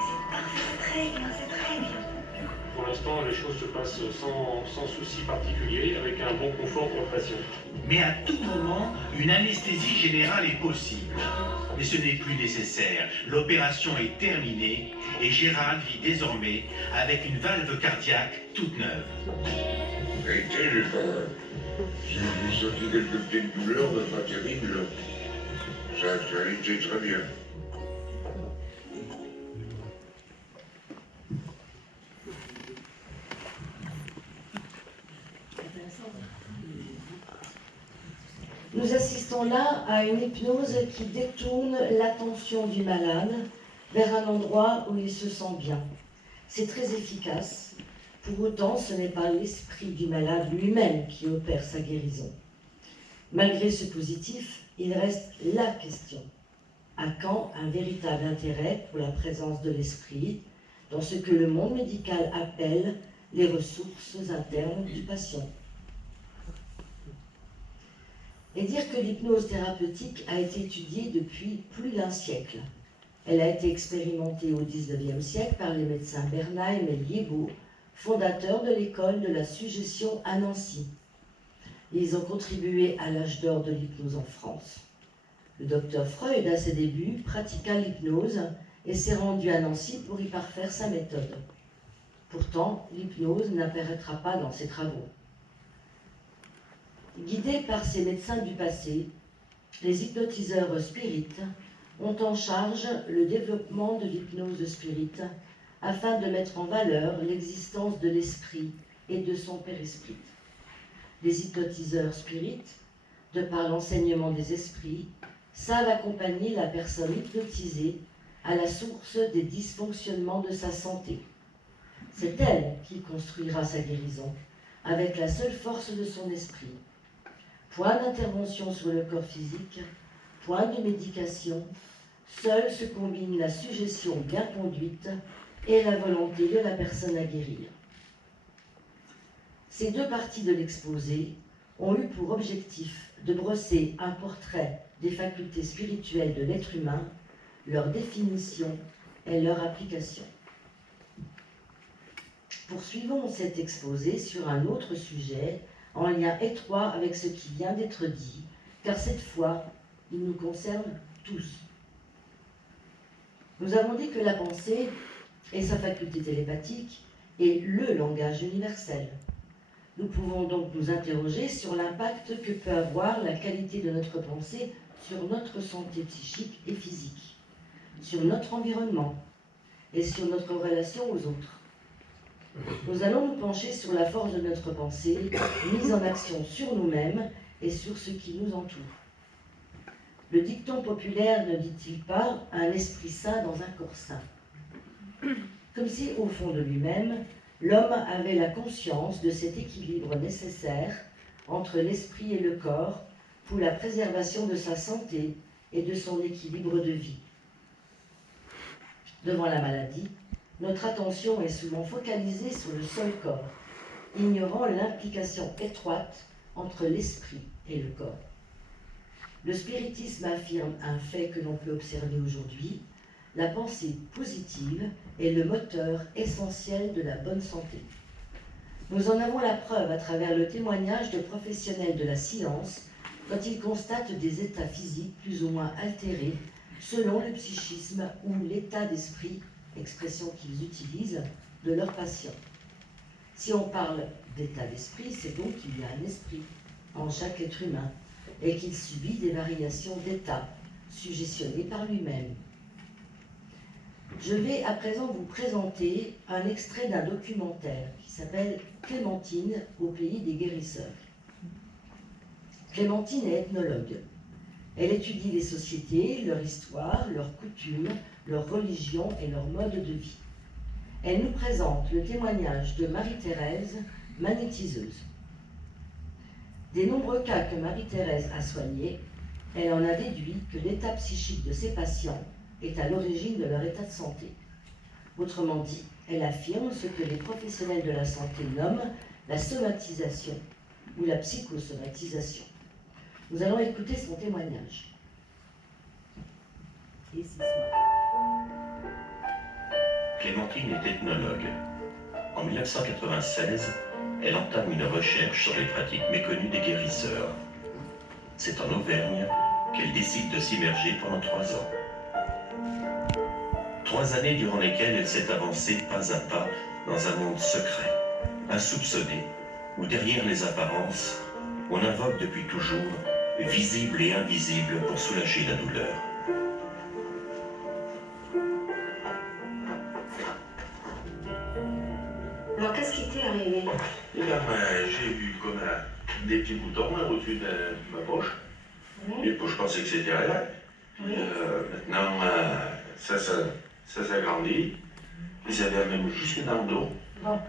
c'est parfait, c'est très bien, c'est très bien. Pour l'instant, les choses se passent sans souci particulier, avec un bon confort pour le patient. Mais à tout moment, une anesthésie générale est possible. Mais ce n'est plus nécessaire. L'opération est terminée et Gérald vit désormais avec une valve cardiaque toute neuve. J'ai senti quelques petites douleurs, mais pas terribles. Ça a été très bien. Nous assistons là à une hypnose qui détourne l'attention du malade vers un endroit où il se sent bien. C'est très efficace. Pour autant, ce n'est pas l'esprit du malade lui-même qui opère sa guérison. Malgré ce positif, il reste la question. À quand un véritable intérêt pour la présence de l'esprit dans ce que le monde médical appelle les ressources internes du patient? Et dire que l'hypnose thérapeutique a été étudiée depuis plus d'1 siècle. Elle a été expérimentée au XIXe siècle par les médecins Bernheim et Liébaud, fondateurs de l'école de la suggestion à Nancy. Ils ont contribué à l'âge d'or de l'hypnose en France. Le docteur Freud, à ses débuts, pratiqua l'hypnose et s'est rendu à Nancy pour y parfaire sa méthode. Pourtant, l'hypnose n'apparaîtra pas dans ses travaux. Guidés par ces médecins du passé, les hypnotiseurs spirites ont en charge le développement de l'hypnose spirite afin de mettre en valeur l'existence de l'esprit et de son périsprit. Les hypnotiseurs spirites, de par l'enseignement des esprits, savent accompagner la personne hypnotisée à la source des dysfonctionnements de sa santé. C'est elle qui construira sa guérison, avec la seule force de son esprit. Point d'intervention sur le corps physique, point de médication, seule se combine la suggestion bien conduite et la volonté de la personne à guérir. Ces deux parties de l'exposé ont eu pour objectif de brosser un portrait des facultés spirituelles de l'être humain, leur définition et leur application. Poursuivons cet exposé sur un autre sujet en lien étroit avec ce qui vient d'être dit, car cette fois, il nous concerne tous. Nous avons dit que la pensée et sa faculté télépathique est le langage universel. Nous pouvons donc nous interroger sur l'impact que peut avoir la qualité de notre pensée sur notre santé psychique et physique, sur notre environnement et sur notre relation aux autres. Nous allons nous pencher sur la force de notre pensée, mise en action sur nous-mêmes et sur ce qui nous entoure. Le dicton populaire ne dit-il pas « un esprit sain dans un corps sain » ? Comme si, au fond de lui-même, l'homme avait la conscience de cet équilibre nécessaire entre l'esprit et le corps pour la préservation de sa santé et de son équilibre de vie. Devant la maladie, notre attention est souvent focalisée sur le seul corps, ignorant l'implication étroite entre l'esprit et le corps. Le spiritisme affirme un fait que l'on peut observer aujourd'hui: la pensée positive est le moteur essentiel de la bonne santé. Nous en avons la preuve à travers le témoignage de professionnels de la science quand ils constatent des états physiques plus ou moins altérés selon le psychisme ou l'état d'esprit, expression qu'ils utilisent, de leurs patients. Si on parle d'état d'esprit, c'est donc qu'il y a un esprit en chaque être humain et qu'il subit des variations d'état, suggestionnées par lui-même. Je vais à présent vous présenter un extrait d'un documentaire qui s'appelle « Clémentine au pays des guérisseurs ». Clémentine est ethnologue. Elle étudie les sociétés, leur histoire, leurs coutumes, leur religion et leur mode de vie. Elle nous présente le témoignage de Marie-Thérèse, magnétiseuse. Des nombreux cas que Marie-Thérèse a soignés, elle en a déduit que l'état psychique de ses patients est à l'origine de leur état de santé. Autrement dit, elle affirme ce que les professionnels de la santé nomment la somatisation ou la psychosomatisation. Nous allons écouter son témoignage. Et c'est ça. Clémentine est ethnologue. En 1996, elle entame une recherche sur les pratiques méconnues des guérisseurs. C'est en Auvergne qu'elle décide de s'immerger pendant 3 ans. 3 années durant lesquelles elle s'est avancée pas à pas dans un monde secret, insoupçonné, où derrière les apparences, on invoque depuis toujours visible et invisible pour soulager la douleur. Alors, qu'est-ce qui t'est arrivé? Eh bien, j'ai eu comme des petits boutons là, au-dessus de ma poche. Oui. Et je pensais que c'était rien. Oui. Maintenant, ça s'agrandit. Et ça vient même jusque dans le dos. Bon.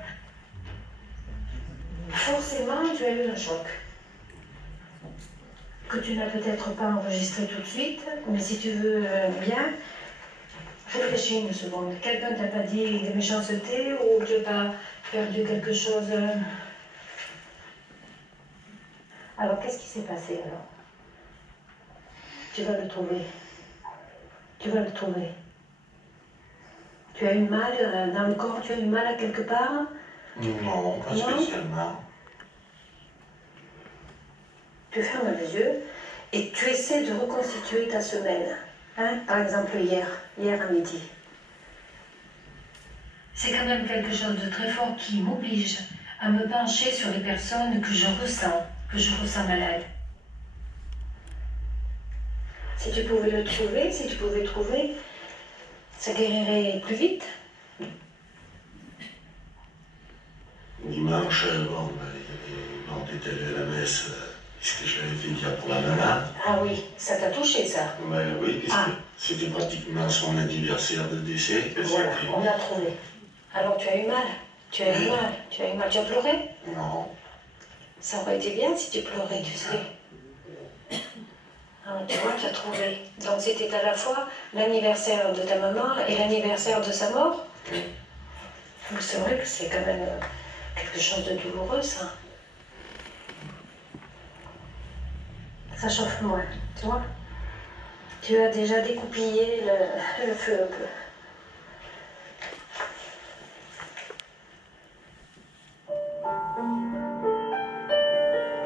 Forcément, tu as eu un choc. Que tu n'as peut-être pas enregistré tout de suite, mais si tu veux bien, réfléchis une seconde. Quelqu'un t'a pas dit des méchancetés ou tu n'as pas perdu quelque chose? Alors, qu'est-ce qui s'est passé alors? Tu vas le trouver. Tu vas le trouver. Tu as eu mal dans le corps? Tu as eu mal à quelque part? Non, pas spécialement. Tu fermes les yeux et tu essaies de reconstituer ta semaine. Hein? Par exemple, hier à midi. c'est quand même quelque chose de très fort qui m'oblige à me pencher sur les personnes que je ressens malades. Si tu pouvais le trouver, si tu pouvais trouver, ça guérirait plus vite. Dimanche, bon, on était allé à la messe, puisque je l'avais fait dire pour la maman. Ah oui, ça t'a touché ça? Ben oui, puisque c'était pratiquement son anniversaire de décès. Voilà, on l'a trouvé. Alors tu as eu mal, tu as eu mal, tu as eu mal, tu as pleuré? Non. Ça aurait été bien si tu pleurais, tu sais. Ah, tu vois, tu as trouvé. Donc c'était à la fois l'anniversaire de ta maman et l'anniversaire de sa mort. Donc c'est vrai que c'est quand même quelque chose de douloureux, ça. Ça chauffe moins, tu vois. Tu as déjà découpillé le feu un peu.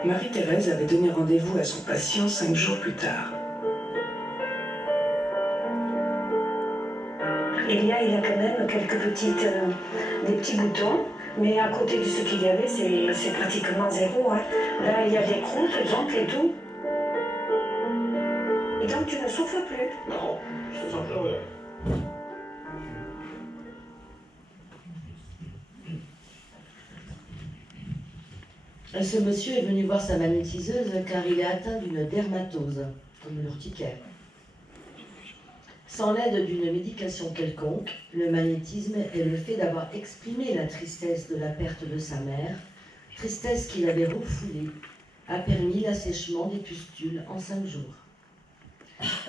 Marie-Thérèse avait donné rendez-vous à son patient 5 jours plus tard. Il a quand même quelques des petits boutons, mais à côté de ce qu'il y avait, c'est pratiquement zéro. Hein. Là, il y a des croûtes, donc, et tout. Et donc, tu ne souffles plus? Non, je te sens plus rien. Ce monsieur est venu voir sa magnétiseuse car il est atteint d'une dermatose, comme l'urticaire. Sans l'aide d'une médication quelconque, le magnétisme est le fait d'avoir exprimé la tristesse de la perte de sa mère, tristesse qu'il avait refoulée, a permis l'assèchement des pustules en 5 jours.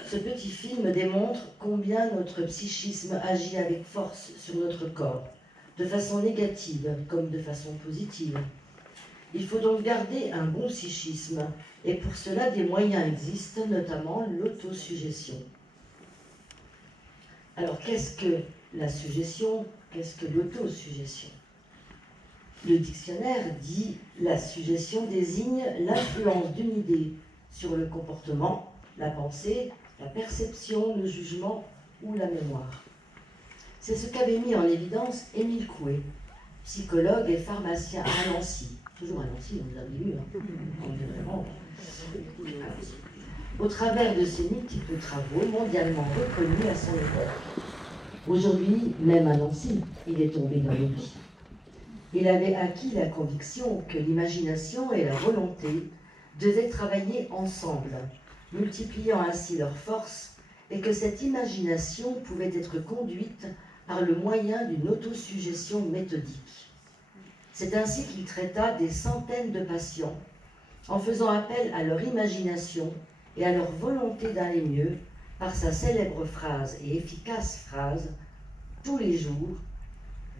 Ce petit film démontre combien notre psychisme agit avec force sur notre corps, de façon négative comme de façon positive. Il faut donc garder un bon psychisme, et pour cela des moyens existent, notamment l'autosuggestion. Alors qu'est-ce que la suggestion? Qu'est-ce que l'autosuggestion? Le dictionnaire dit « La suggestion désigne l'influence d'une idée sur le comportement, la pensée, la perception, le jugement ou la mémoire ». C'est ce qu'avait mis en évidence Émile Coué, psychologue et pharmacien à Nancy. Toujours à Nancy, vous avez vu, hein. On est vraiment... Au travers de ses multiples travaux mondialement reconnus à son époque. Aujourd'hui, même à Nancy, il est tombé dans l'oubli. Il avait acquis la conviction que l'imagination et la volonté devaient travailler ensemble, multipliant ainsi leurs forces, et que cette imagination pouvait être conduite par le moyen d'une autosuggestion méthodique. C'est ainsi qu'il traita des centaines de patients, en faisant appel à leur imagination et à leur volonté d'aller mieux, par sa célèbre phrase et efficace phrase « Tous les jours,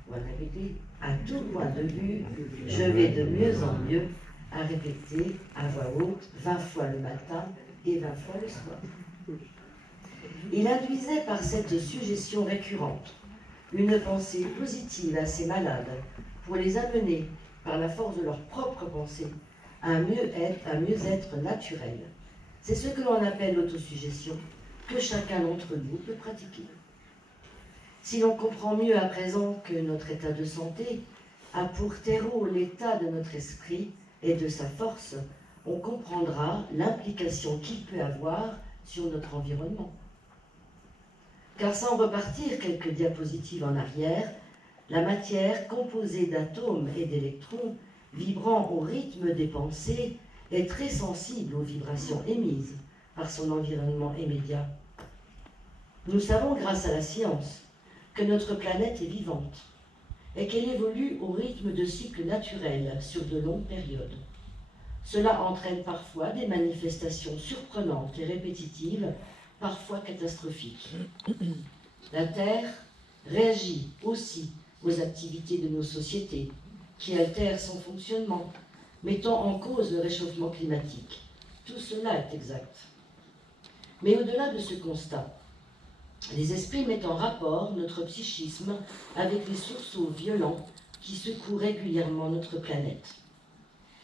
on va répéter, à tout point de vue, je vais de mieux en mieux », à répéter à voix haute 20 fois le matin et 20 fois le soir. Il induisait par cette suggestion récurrente une pensée positive à ses malades pour les amener, par la force de leur propre pensée, à un mieux-être naturel. C'est ce que l'on appelle l'autosuggestion, que chacun d'entre nous peut pratiquer. Si l'on comprend mieux à présent que notre état de santé a pour terreau l'état de notre esprit et de sa force, on comprendra l'implication qu'il peut avoir sur notre environnement. Car sans repartir quelques diapositives en arrière, la matière composée d'atomes et d'électrons vibrant au rythme des pensées est très sensible aux vibrations émises par son environnement immédiat. Nous savons grâce à la science que notre planète est vivante et qu'elle évolue au rythme de cycles naturels sur de longues périodes. Cela entraîne parfois des manifestations surprenantes et répétitives, parfois catastrophiques. La Terre réagit aussi aux activités de nos sociétés, qui altèrent son fonctionnement, mettant en cause le réchauffement climatique. Tout cela est exact. Mais au-delà de ce constat, les esprits mettent en rapport notre psychisme avec les sursauts violents qui secouent régulièrement notre planète.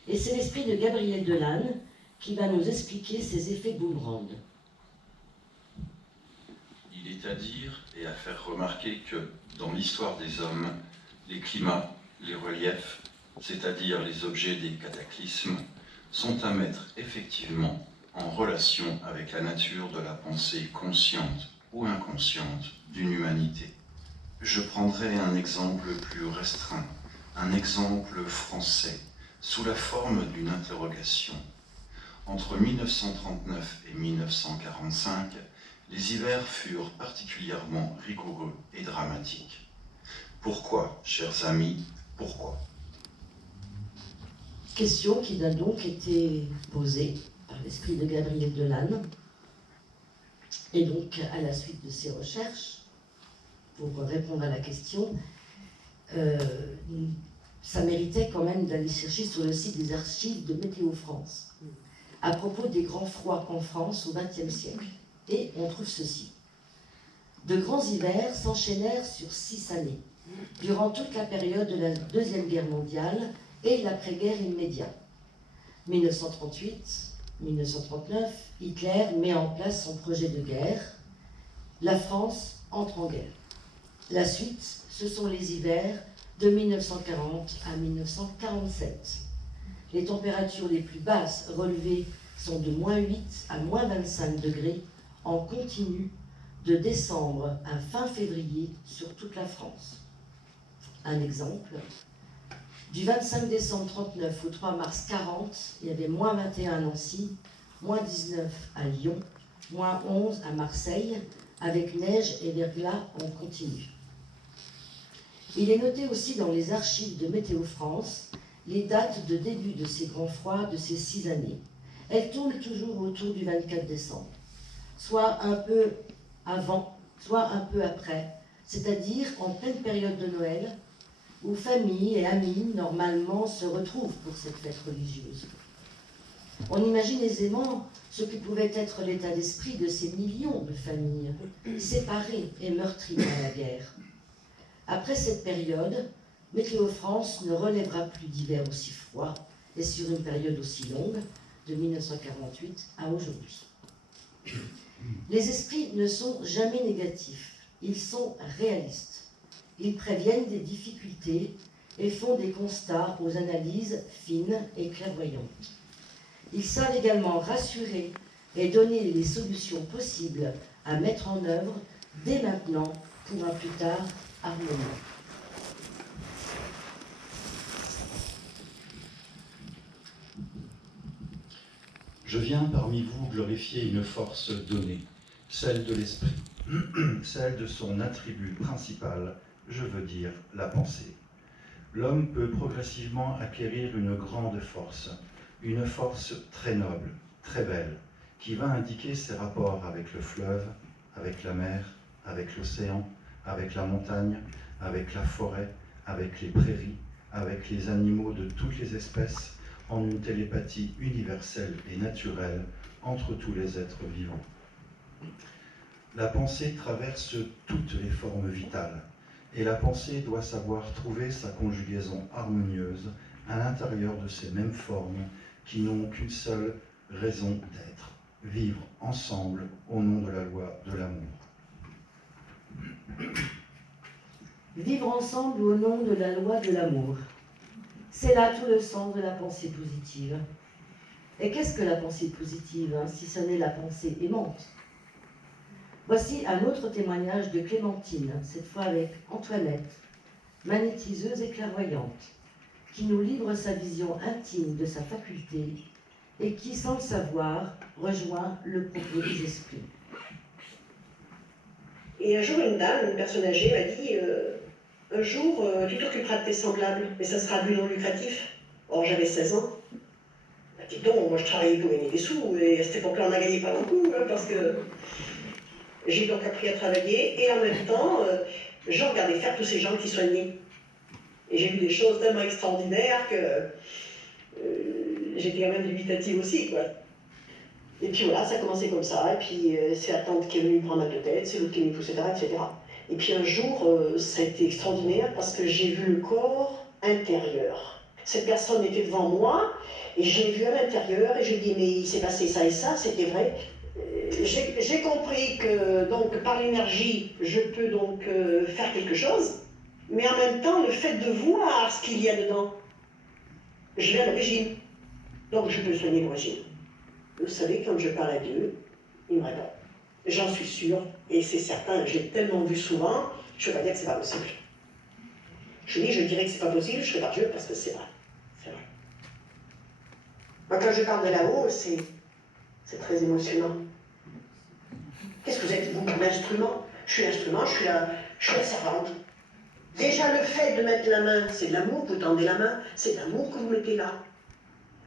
Et c'est l'esprit de Gabriel Delanne qui va nous expliquer ces effets boomerang. Il est à dire et à faire remarquer que dans l'histoire des hommes, les climats, les reliefs, c'est-à-dire les objets des cataclysmes, sont à mettre effectivement en relation avec la nature de la pensée consciente ou inconsciente d'une humanité. Je prendrai un exemple plus restreint, un exemple français, sous la forme d'une interrogation. Entre 1939 et 1945, les hivers furent particulièrement rigoureux et dramatiques. Pourquoi, chers amis, pourquoi? Question qui a donc été posée par l'esprit de Gabriel Delanne. Et donc, à la suite de ses recherches, pour répondre à la question, ça méritait quand même d'aller chercher sur le site des archives de Météo France, à propos des grands froids en France au XXe siècle. Et on trouve ceci. De grands hivers s'enchaînèrent sur 6 années, durant toute la période de la Deuxième Guerre mondiale et l'après-guerre immédiate. 1938-1939, Hitler met en place son projet de guerre. La France entre en guerre. La suite, ce sont les hivers de 1940 à 1947. Les températures les plus basses relevées sont de -8 à -25 degrés en continu de décembre à fin février sur toute la France. Un exemple, du 25 décembre 39 au 3 mars 40, il y avait -21 à Nancy, -19 à Lyon, -11 à Marseille, avec neige et verglas en continu. Il est noté aussi dans les archives de Météo France les dates de début de ces grands froids de ces 6 années. Elles tournent toujours autour du 24 décembre, soit un peu avant, soit un peu après, c'est-à-dire en pleine période de Noël, où famille et amis, normalement, se retrouvent pour cette fête religieuse. On imagine aisément ce que pouvait être l'état d'esprit de ces millions de familles, séparées et meurtries par la guerre. Après cette période, Météo France ne relèvera plus d'hiver aussi froid et sur une période aussi longue, de 1948 à aujourd'hui. Les esprits ne sont jamais négatifs, ils sont réalistes. Ils préviennent des difficultés et font des constats aux analyses fines et clairvoyantes. Ils savent également rassurer et donner les solutions possibles à mettre en œuvre dès maintenant pour un plus tard harmonieux. Je viens parmi vous glorifier une force donnée, celle de l'esprit, celle de son attribut principal, je veux dire la pensée. L'homme peut progressivement acquérir une grande force, une force très noble, très belle, qui va indiquer ses rapports avec le fleuve, avec la mer, avec l'océan, avec la montagne, avec la forêt, avec les prairies, avec les animaux de toutes les espèces, en une télépathie universelle et naturelle entre tous les êtres vivants. La pensée traverse toutes les formes vitales, et la pensée doit savoir trouver sa conjugaison harmonieuse à l'intérieur de ces mêmes formes qui n'ont qu'une seule raison d'être, vivre ensemble au nom de la loi de l'amour. Vivre ensemble au nom de la loi de l'amour. C'est là tout le sens de la pensée positive. Et qu'est-ce que la pensée positive, si ce n'est la pensée aimante? Voici un autre témoignage de Clémentine, cette fois avec Antoinette, magnétiseuse et clairvoyante, qui nous livre sa vision intime de sa faculté et qui, sans le savoir, rejoint le propos des esprits. Et un jour, une dame, une personne âgée, m'a dit un jour, tu t'occuperas de tes semblables, mais ça sera à but non lucratif. Or, j'avais 16 ans. Bah, dis donc, moi je travaillais pour gagner des sous, et à cette époque-là, on n'a gagné pas beaucoup, hein, parce que j'ai donc appris à travailler, et en même temps, je regardais faire tous ces gens qui soignaient. Et j'ai vu des choses tellement extraordinaires que j'étais quand même dubitative aussi, quoi. Et puis voilà, ça a commencé comme ça, et puis c'est la tante qui est venue me prendre mal de tête, c'est l'autre qui est venu pousser, etc. Et puis un jour, ça a été extraordinaire parce que j'ai vu le corps intérieur. Cette personne était devant moi, et je l'ai vu à l'intérieur, et je lui ai dit, mais il s'est passé ça et ça, c'était vrai. J'ai compris que donc par l'énergie, je peux donc faire quelque chose, mais en même temps, le fait de voir ce qu'il y a dedans, je vais à l'origine. Donc je peux soigner l'origine. Vous savez, quand je parle à Dieu, il me répond. J'en suis sûre, et c'est certain, j'ai tellement vu souvent, je ne peux pas dire que c'est pas possible. Je dirais que c'est pas possible, je serai par Dieu parce que c'est vrai. C'est vrai. Moi, quand je parle de là-haut, c'est très émotionnant. Qu'est-ce que vous êtes, vous, comme instrument? Je suis l'instrument, je suis la servante. Déjà, le fait de mettre la main, c'est de l'amour, vous tendez la main, c'est de l'amour que vous mettez là.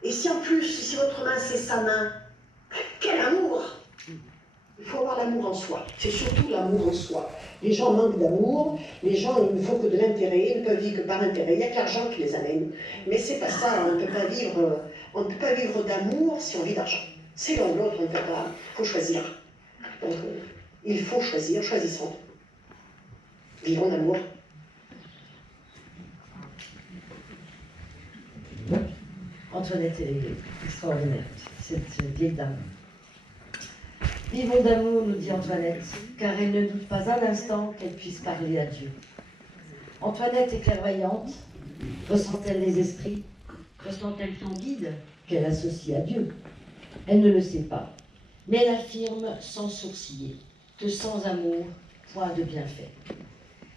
Et si en plus, si votre main, c'est sa main, quel amour! Il faut avoir l'amour en soi, c'est surtout l'amour en soi. Les gens manquent d'amour, les gens, il ne faut que de l'intérêt, ils ne peuvent vivre que par intérêt, il n'y a que l'argent qui les amène. Mais c'est pas ça, on ne peut pas vivre d'amour si on vit d'argent. C'est l'un ou l'autre, on ne peut pas, il faut choisir. Donc, il faut choisir, choisissons. Vivons d'amour. Antoinette est extraordinaire, cette vieille dame. Vivons d'amour, nous dit Antoinette, car elle ne doute pas un instant qu'elle puisse parler à Dieu. Antoinette est clairvoyante, ressent-elle les esprits, ressent-elle son guide qu'elle associe à Dieu? Elle ne le sait pas, mais elle affirme sans sourciller que sans amour, point de bienfait.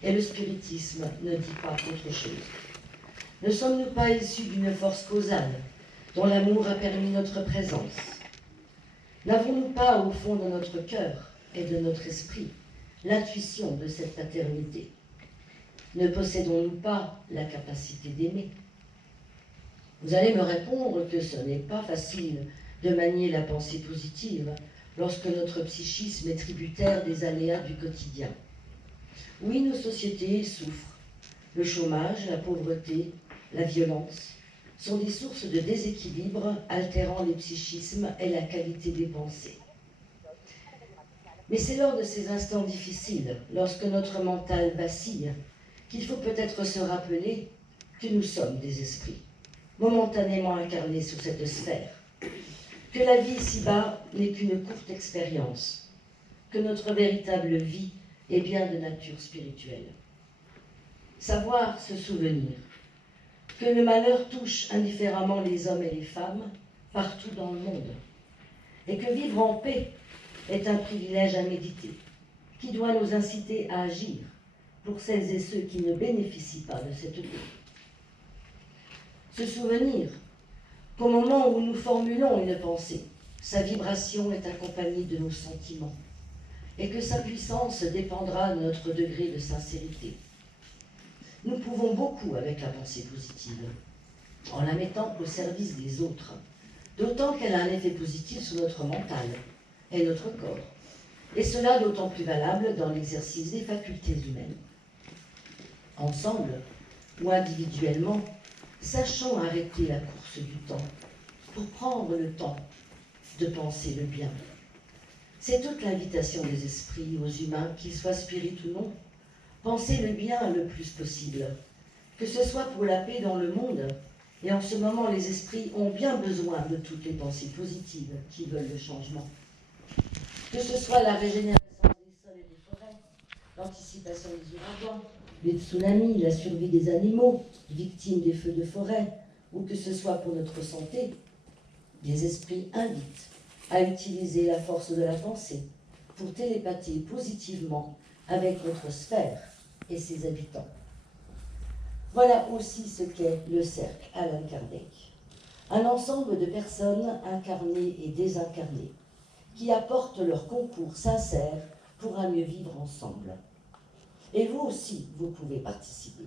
Et le spiritisme ne dit pas autre chose. Ne sommes-nous pas issus d'une force causale dont l'amour a permis notre présence? N'avons-nous pas au fond de notre cœur et de notre esprit l'intuition de cette paternité? Ne possédons-nous pas la capacité d'aimer? Vous allez me répondre que ce n'est pas facile de manier la pensée positive lorsque notre psychisme est tributaire des aléas du quotidien. Oui, nos sociétés souffrent. Le chômage, la pauvreté, la violence sont des sources de déséquilibre altérant les psychismes et la qualité des pensées. Mais c'est lors de ces instants difficiles, lorsque notre mental vacille, qu'il faut peut-être se rappeler que nous sommes des esprits, momentanément incarnés sur cette sphère, que la vie ici-bas n'est qu'une courte expérience, que notre véritable vie est bien de nature spirituelle. Savoir se souvenir que le malheur touche indifféremment les hommes et les femmes partout dans le monde, et que vivre en paix est un privilège à méditer, qui doit nous inciter à agir pour celles et ceux qui ne bénéficient pas de cette paix. Se souvenir qu'au moment où nous formulons une pensée, sa vibration est accompagnée de nos sentiments, et que sa puissance dépendra de notre degré de sincérité. Nous pouvons beaucoup avec la pensée positive, en la mettant au service des autres, d'autant qu'elle a un effet positif sur notre mental et notre corps, et cela d'autant plus valable dans l'exercice des facultés humaines. Ensemble, ou individuellement, sachons arrêter la course du temps pour prendre le temps de penser le bien. C'est toute l'invitation des esprits aux humains, qu'ils soient spirites ou non. Pensez le bien le plus possible, que ce soit pour la paix dans le monde, et en ce moment les esprits ont bien besoin de toutes les pensées positives qui veulent le changement. Que ce soit la régénération des sols et des forêts, l'anticipation des ouragans, les tsunamis, la survie des animaux, victimes des feux de forêt, ou que ce soit pour notre santé, les esprits invitent à utiliser la force de la pensée pour télépather positivement avec notre sphère et ses habitants. Voilà aussi ce qu'est le cercle Allan Kardec. Un ensemble de personnes incarnées et désincarnées qui apportent leur concours sincère pour un mieux vivre ensemble. Et vous aussi, vous pouvez participer.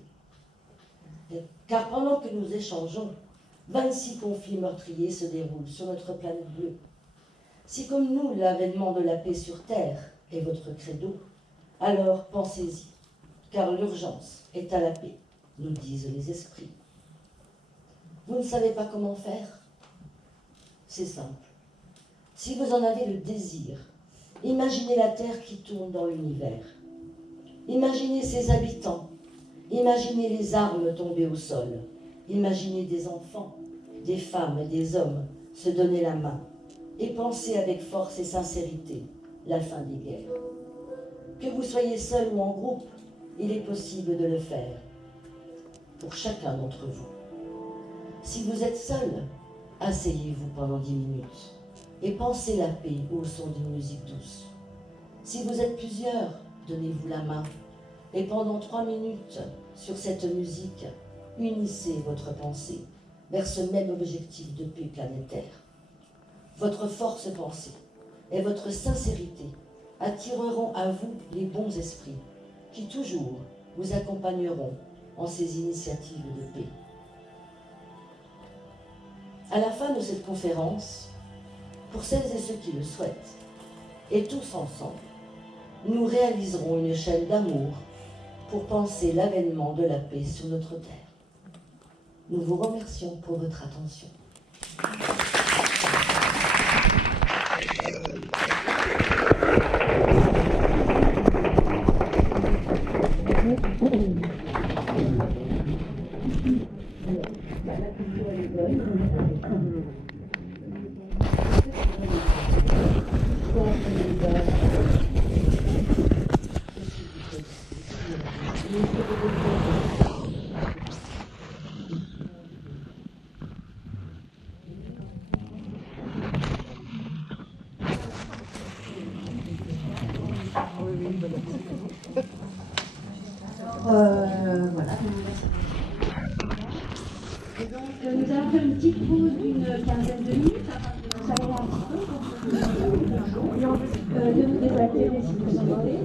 Car pendant que nous échangeons, 26 conflits meurtriers se déroulent sur notre planète bleue. Si comme nous, l'avènement de la paix sur Terre est votre credo, alors pensez-y, car l'urgence est à la paix, nous disent les esprits. Vous ne savez pas comment faire? C'est simple. Si vous en avez le désir, imaginez la Terre qui tourne dans l'univers. Imaginez ses habitants. Imaginez les armes tombées au sol. Imaginez des enfants, des femmes et des hommes se donner la main et pensez avec force et sincérité la fin des guerres. Que vous soyez seul ou en groupe, il est possible de le faire, pour chacun d'entre vous. Si vous êtes seul, asseyez-vous pendant 10 minutes et pensez la paix au son d'une musique douce. Si vous êtes plusieurs, donnez-vous la main et pendant 3 minutes, sur cette musique, unissez votre pensée vers ce même objectif de paix planétaire. Votre force pensée et votre sincérité attireront à vous les bons esprits qui toujours vous accompagneront en ces initiatives de paix. À la fin de cette conférence, pour celles et ceux qui le souhaitent, et tous ensemble, nous réaliserons une chaîne d'amour pour penser l'avènement de la paix sur notre terre. Nous vous remercions pour votre attention. Voilà. Et donc, nous allons faire une petite pause d'une quinzaine de minutes afin de nous saluer un petit peu, de nous désaltérer si vous en avez.